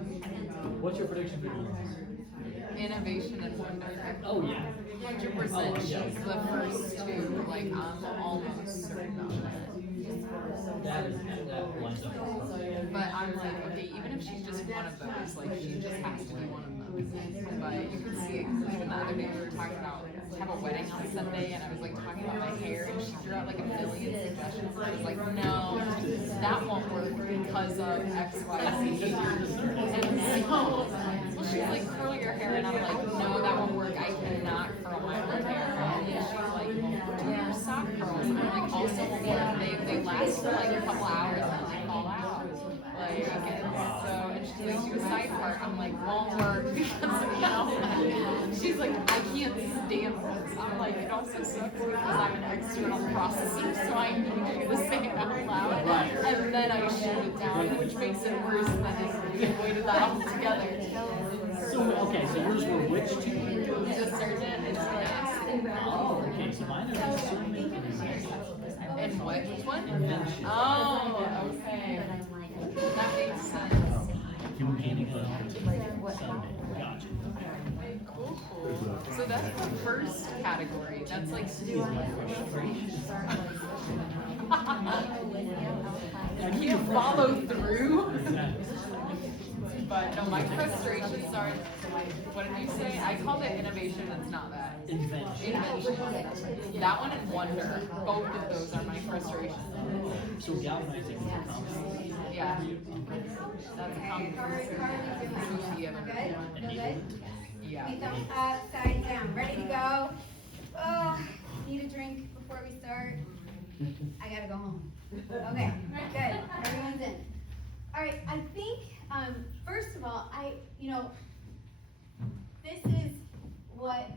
What's your prediction for the innovation and wonder. Oh, yeah. 100%. She's the first two. Like I'm almost certain on that. That lines up. But I'm like, okay, even if she's just one of those, like she just has to be one of them. But you can see it because even the other day we were talking about have a wedding on Sunday, and I was like talking about my hair, and she threw out like a million suggestions, and I was like, no, that won't work because of X, Y, Z. And so, well, she's like, curl your hair, and I'm like, no, that won't work. I cannot curl my own hair. And then she's like, do your sock curls. And I'm like, also won't work. They last for like a couple hours and then they fall out. Like, and she's like, do a side part. I'm like, won't work because she's like, I can't stand this. I'm like, it also sucks because I'm an external processor, so I need you to say it out loud, and then I shoot it down, which makes it worse than if we avoided that altogether. So, okay, so yours were which two? Discernment and class. Oh, okay, so mine are discernment and invention. And what? Which one? Oh, okay. That makes sense. Communicating Sunday. Gotcha. Cool, cool. So that's the first category. That's like I can't follow through. But no, my frustrations are, what did you say? I called it innovation, that's not that. Invention. Invention. That one and wonder, both of those are my frustrations. So galvanizing is a common. Yeah. That's a common. Good? Yeah. Feet up, side down, ready to go. Oh, need a drink before we start. I gotta go home. Okay, good, everyone's in. All right, I think, first of all, this is what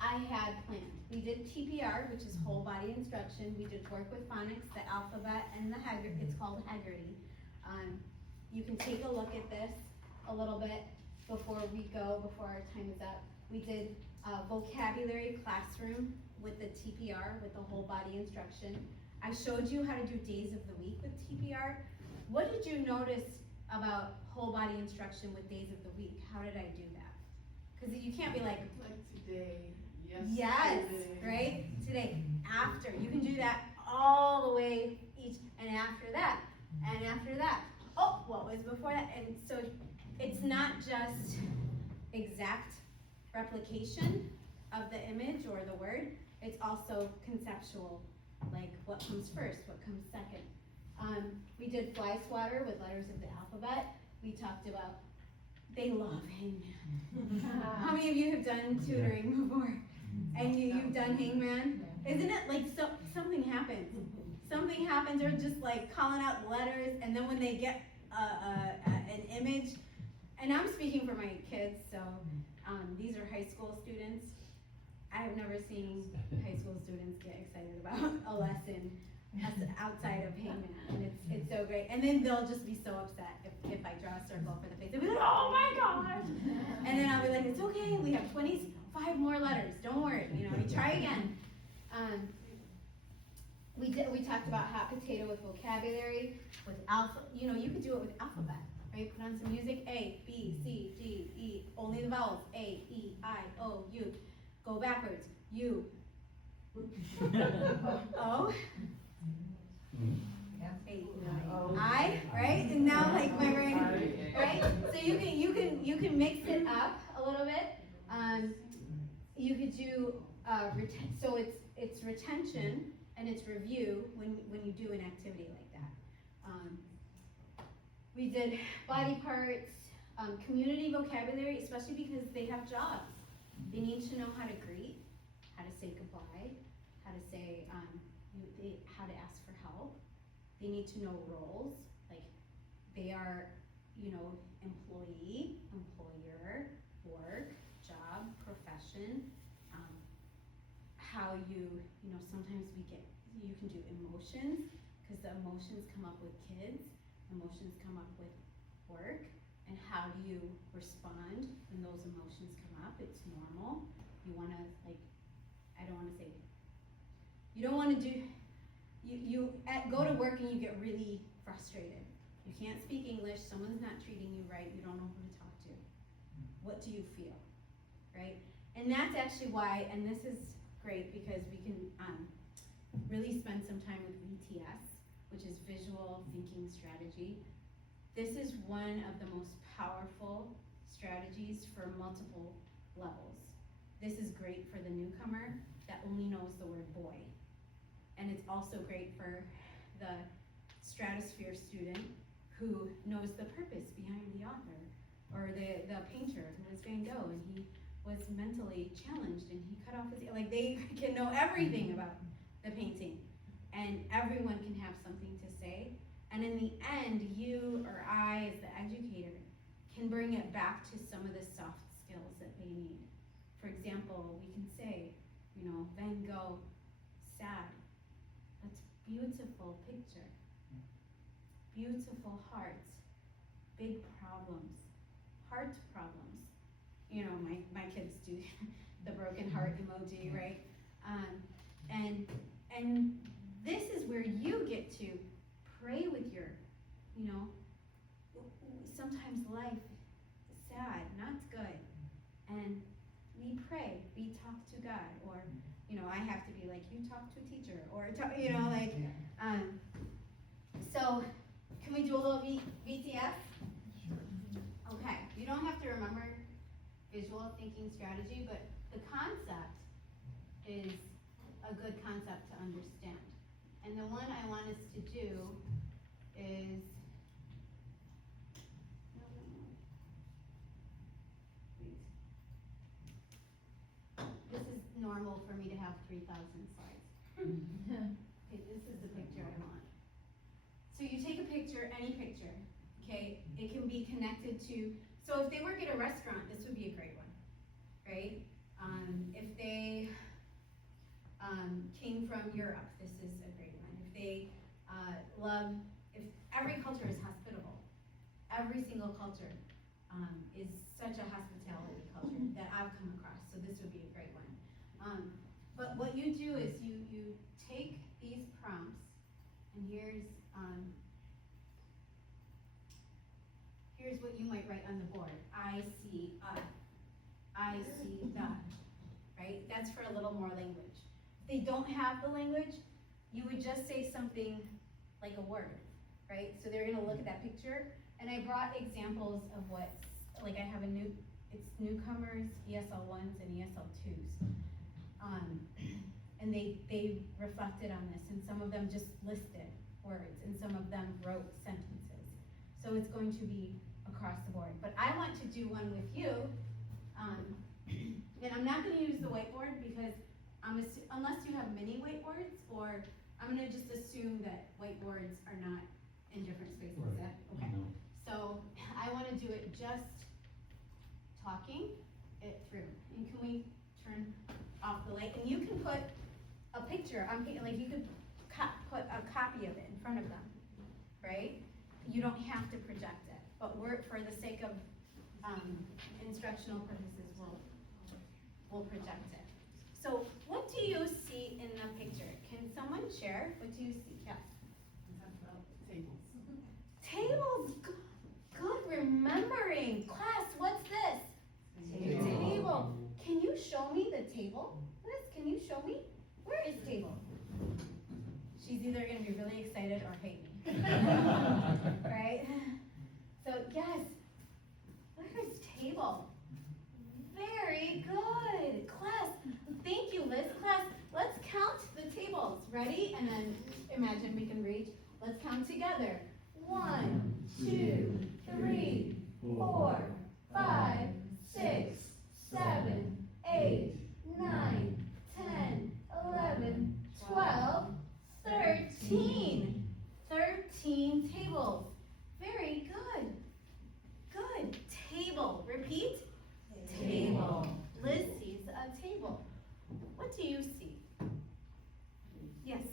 I had planned. We did TPR, which is whole body instruction. We did work with phonics, the alphabet, and the Haggerty. It's called Haggerty. You can take a look at this a little bit before our time is up. We did vocabulary classroom with the TPR, with the whole body instruction. I showed you how to do days of the week with TPR. What did you notice about whole body instruction with days of the week? How did I do that? Because you can't be like today, yes, right? Today, after. You can do that all the way each, and after that, and after that. Oh, what was before that? And so it's not just exact replication of the image or the word, it's also conceptual, like what comes first, what comes second. We did fly swatter with letters of the alphabet. We talked about, they love Hangman. How many of you have done tutoring before? And you've done Hangman? Isn't it like something happens? Something happens, or just like calling out letters, and then when they get an image, and I'm speaking for my kids, so these are high school students. I have never seen high school students get excited about a lesson outside of Hangman, and it's so great. And then they'll just be so upset if I draw a circle for the face. They'll be like, oh my gosh! And then I'll be like, it's okay, we have 25 more letters, don't worry, you try again. We talked about hot potato with vocabulary, with you could do it with alphabet, right? Put on some music, A, B, C, D, E, only the vowels, A, E, I, O, U. Go backwards, U, O, I, right? And now like my brain, right? So you can mix it up a little bit. You could do so it's retention and it's review when you do an activity like that. We did body parts, community vocabulary, especially because they have jobs. They need to know how to greet, how to say goodbye, how to say how to ask for help. They need to know roles, like they are, employee, employer, work, job, profession. How sometimes you can do emotions, because the emotions come up with kids, emotions come up with work, and how do you respond when those emotions come up? It's normal. You wanna, you don't wanna do, go to work and you get really frustrated. You can't speak English, someone's not treating you right, you don't know who to talk to. What do you feel, right? And that's actually why, and this is great because we can really spend some time with VTS, which is Visual Thinking Strategy. This is one of the most powerful strategies for multiple levels. This is great for the newcomer that only knows the word boy. And it's also great for the stratosphere student who knows the purpose behind the author, or the painter who was Van Gogh and he was mentally challenged and he cut off his ear. Like they can know everything about the painting and everyone can have something to say. And in the end, you or I as the educator can bring it back to some of the soft skills that they need. For example, we can say, you know, Van Gogh, sad. That's beautiful picture. Beautiful hearts, big problems, heart problems. You know, my kids do the broken heart emoji, right? And this is where you get to pray with your, you know, sometimes life is sad, not good. And we pray, we talk to God, or, you know, I have to be like, you talk to a teacher, or, you know, like, so, can we do a little VTS? Okay, you don't have to remember visual thinking strategy, but the concept is a good concept to understand. And the one I want us to do is, this is normal for me to have 3,000 slides. Okay, this is the picture I want. So you take a picture, any picture, okay? It can be connected to, so if they work at a restaurant, this would be a great one, right? If they came from Europe, this is a great one. If they if every culture is hospitable, every single culture is such a hospitality culture that I've come across, so this would be a great one. But what you do is you take these prompts, and here's what you might write on the board. I see I see the, right? That's for a little more language. If they don't have the language, you would just say something like a word, right? So they're gonna look at that picture, and I brought examples of what, like I have it's Newcomers, ESL 1s and ESL 2s. And they reflected on this, and some of them just listed words, and some of them wrote sentences. So it's going to be across the board. But I want to do one with you, and I'm not gonna use the whiteboard because unless you have mini whiteboards, or I'm gonna just assume that whiteboards are not in different spaces. Right. Okay. So I wanna do it just talking it through. And can we turn off the light? And you can put a picture on, like you could put a copy of it in front of them, right? You don't have to project it, but for the sake of instructional purposes, we'll project it. So what do you see in the picture? Can someone share? What do you see? Yes. Tables. Tables. Good remembering. Class, what's this? Table. Can you show me the table? Liz, can you show me? Where is table? She's either going to be really excited or hate me. Right? So, yes. Where is table? Very good. Class, thank you, Liz. Class, let's count the tables. Ready? And then imagine we can reach. Let's count together. 1, 2, 3, 4, 5, 6, 7, 8, 9, 10, 11, 12, 13. 13 tables. Very good. Good. Table. Repeat. Table. Liz sees a table. What do you see? Yes.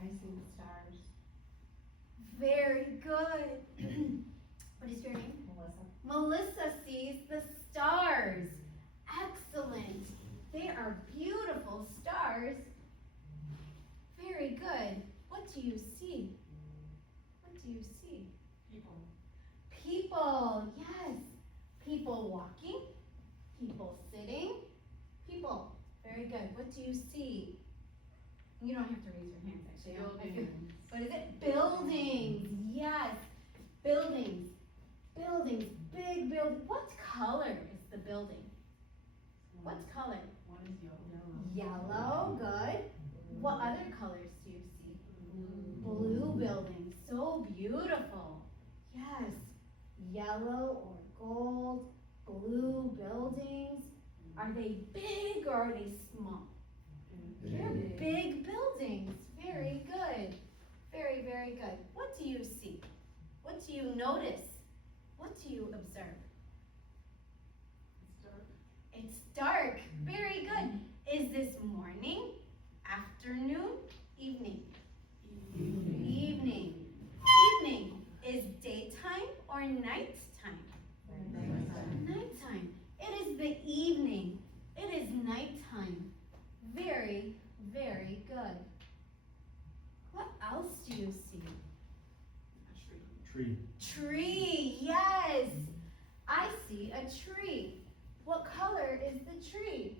I see the stars. Very good. What is your name? Melissa. Melissa sees the stars. Excellent. They are beautiful stars. Very good. What do you see? people, yes. People walking, people sitting, people. Very good. What do you see? You don't have to raise your hands actually. Buildings. What is it? Buildings, yes. Buildings, buildings, big building. What color is the building? What color? One is yellow. Yellow, good. What other colors do you see? Blue buildings, so beautiful. Yes, yellow or gold, blue buildings. Are they big or are they small? They're big buildings. Very good. Very, very good. What do you see? What do you notice? What do you observe? It's dark. It's dark. Very good. Is this morning, afternoon, evening? Evening. Evening. Is daytime or nighttime? Nighttime. It is the evening. It is nighttime. Very, very good. What else do you see? A tree. Tree. Tree, yes. I see a tree. What color is the tree?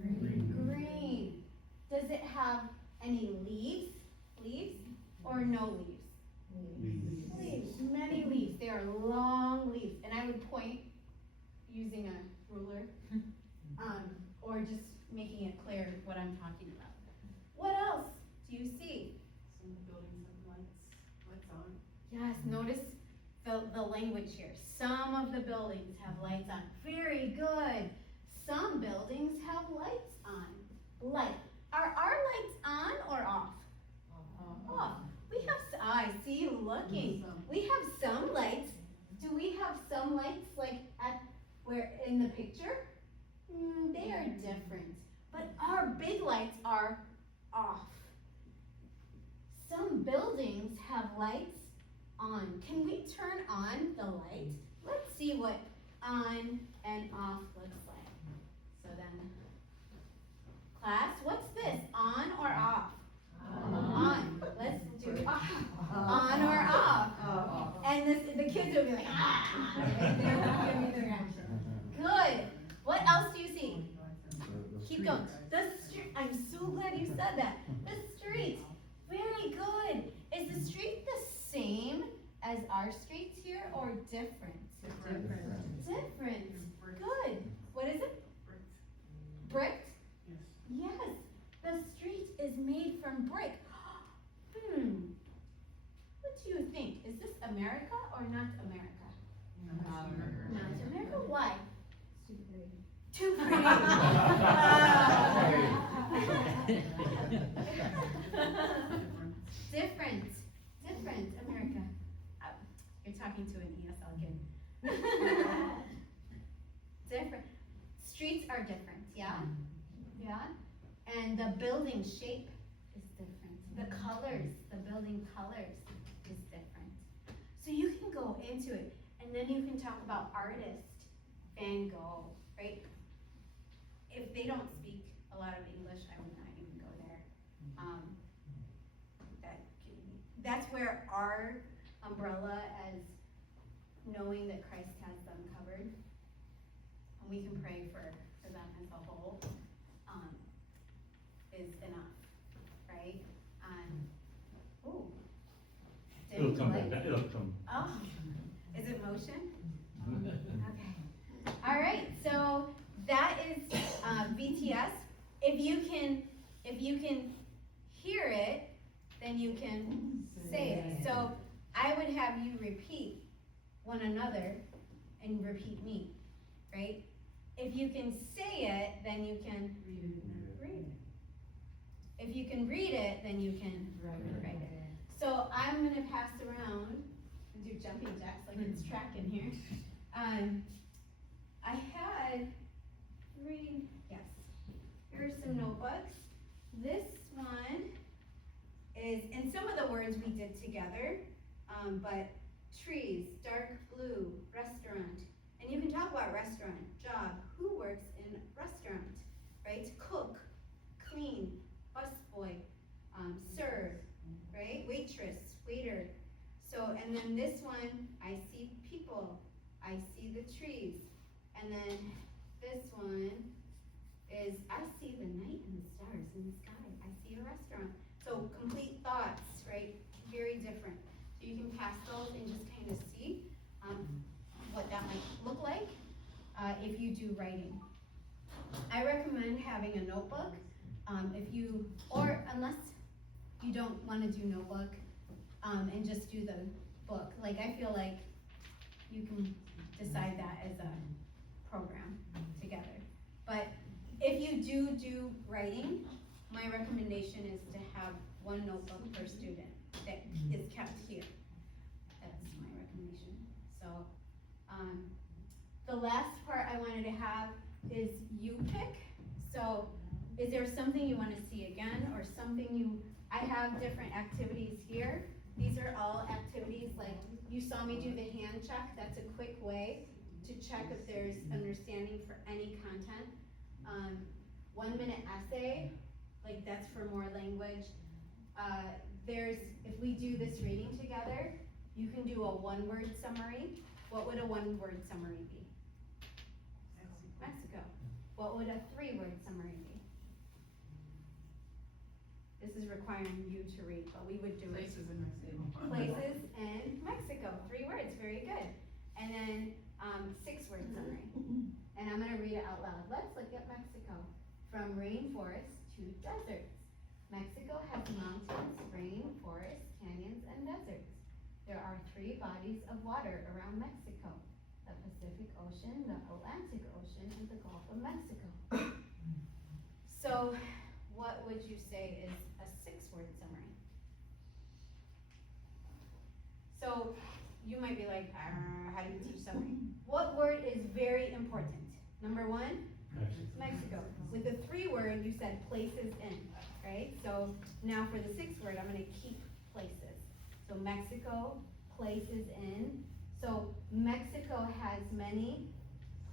Green. Does it have any leaves? Leaves or no leaves? Leaves. Many leaves. They are long leaves. And I would point using a ruler or just making it clear what I'm talking about. What else do you see? Some of the buildings have lights on. Yes, notice the language here. Some of the buildings have lights on. Very good. Some buildings have lights on. Light. Are our lights on or off? Off. We have, I see you looking. We have some lights. Do we have some lights like at where in the picture? They are different. But our big lights are off. Some buildings have lights on. Can we turn on the light? Let's see what on and off looks like. So then, class, what's this? On or off? On. Let's do off. On or off. And the kids will be like, ah. Give me the reaction. Good. What else do you see? Keep going. The street. I'm so glad you said that. The street. Very good. Is the street the same as our streets here or different? Different. Good. What is it? Brick? Yes. Yes. The street is made from brick. What do you think? Is this America or not America? Not America. Why? Too pretty. Different. Different America. You're talking to an ESL kid. Different. Streets are different, yeah? Yeah? And the building shape is different. The colors, the building colors is different. So you can go into it, and then you can talk about artist, Van Gogh, right? If they don't speak a lot of English, I would not even go there. That's where our umbrella as knowing that Christ has them covered, and we can pray for them as a whole, is enough, right? Ooh. It'll come back, it'll come. Oh, is it motion? Okay. All right, so that is VTS. If you can hear it, then you can say it. So I would have you repeat one another and repeat me, right? If you can say it, then you can read it. If you can read it, then you can write it. So I'm gonna pass around and do jumping jacks like it's track in here. I had 3, yes. Here are some notebooks. This one is, and some of the words we did together, but trees, dark blue, restaurant. And you can talk about restaurant, job, who works in restaurant, right? Cook, clean, busboy, serve, right? Waitress, waiter. So, and then this one, I see people, I see the trees. And then this one is, I see the night and the stars in the sky. I see a restaurant. So complete thoughts, right? Very different. So you can pass those and just kind of see what that might look like if you do writing. I recommend having a notebook if you, or unless you don't want to do notebook and just do the book. Like I feel like you can decide that as a program together. But if you do writing, my recommendation is to have one notebook per student that is kept here. That's my recommendation. So, the last part I wanted to have is you pick. So, is there something you want to see again, or something I have different activities here. These are all activities, like you saw me do the hand check. That's a quick way to check if there's understanding for any content. 1 minute essay, like that's for more language. If we do this reading together, you can do a 1-word summary. What would a 1-word summary be? Mexico. What would a 3-word summary be? This is requiring you to read, but we would do Places in Mexico. Places in Mexico, 3 words, very good. And then 6-word summary. And I'm gonna read it out loud. Let's look at Mexico. From rainforest to deserts. Mexico has mountains, rainforests, canyons, and deserts. There are 3 bodies of water around Mexico: the Pacific Ocean, the Atlantic Ocean, and the Gulf of Mexico. So, what would you say is a 6-word summary? So, you might be like, how do you teach summary? What word is very important? Number 1, Mexico. With the 3-word, you said places in, right? So now for the 6-word, I'm gonna keep places. So Mexico, places in. So Mexico has many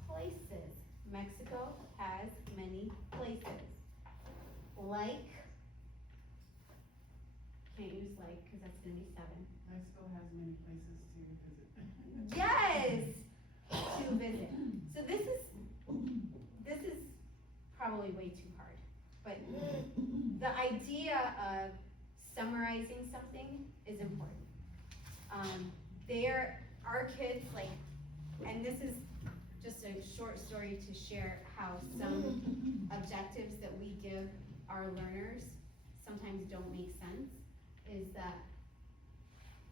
places. Mexico has many places. Like, can't use like, because that's gonna be 7. Mexico has many places to visit. Yes, to visit. So this is probably way too hard, but the idea of summarizing something is important. Our kids, like, and this is just a short story to share how some objectives that we give our learners sometimes don't make sense, is that,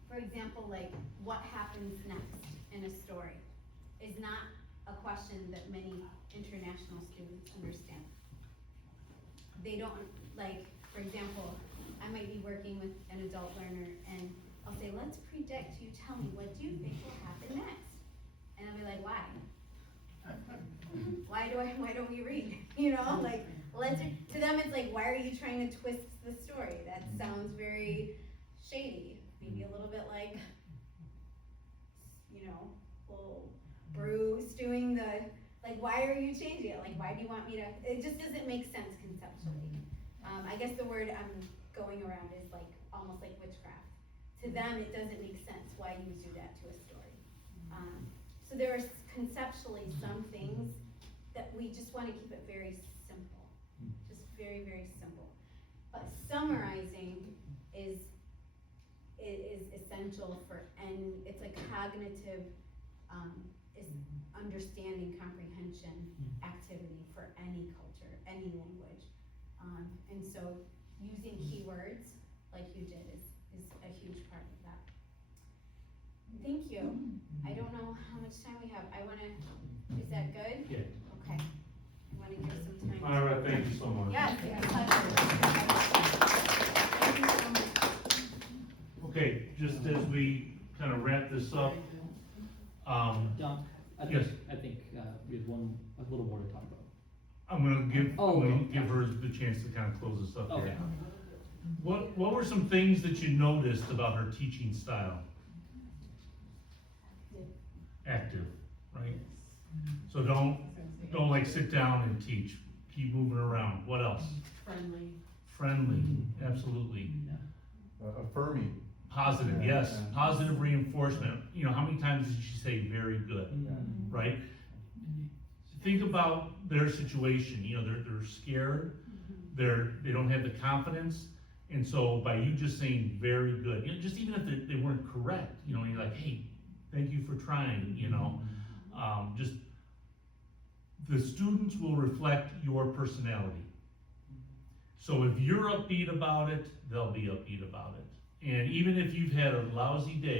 for example, like, what happens next in a story is not a question that many international students understand. They don't, like, for example, I might be working with an adult learner and I'll say, let's predict, you tell me, what do you think will happen next? And I'll be like, why? Why don't we read? You know, like, to them it's like, why are you trying to twist the story? That sounds very shady. Maybe a little bit like, you know, well, Bruce doing the, like, why are you changing it? Like, why do you want me to, it just doesn't make sense conceptually. I guess the word I'm going around is like, almost like witchcraft. To them, it doesn't make sense why you would do that to a story. So there are conceptually some things that we just want to keep it very simple. Just very, very simple. But summarizing is essential for any, it's a cognitive is understanding, comprehension activity for any culture, any language. And so using keywords like you did is a huge part of that. Thank you. I don't know how much time we have. Is that good? Yeah. Okay. I wanna give some time. All right, thank you so much. Yes, it's a pleasure. Thank you so much. Okay, just as we kind of wrap this up, Don, Yes. I think we have a little more to talk about. I'm gonna okay. give her the chance to kind of close this up Okay. here. What were some things that you noticed about her teaching style? Active, right? So don't like sit down and teach. Keep moving around. What else? Friendly. Friendly, absolutely. Affirming. Positive, yes, positive reinforcement. You know, how many times did she say very good, right? Think about their situation, you know, they're scared, they don't have the confidence, and so by you just saying very good, you know, just even if they weren't correct, you know, you're like, hey, thank you for trying, you know, just, the students will reflect your personality. So if you're upbeat about it, they'll be upbeat about it. And even if you've had a lousy day,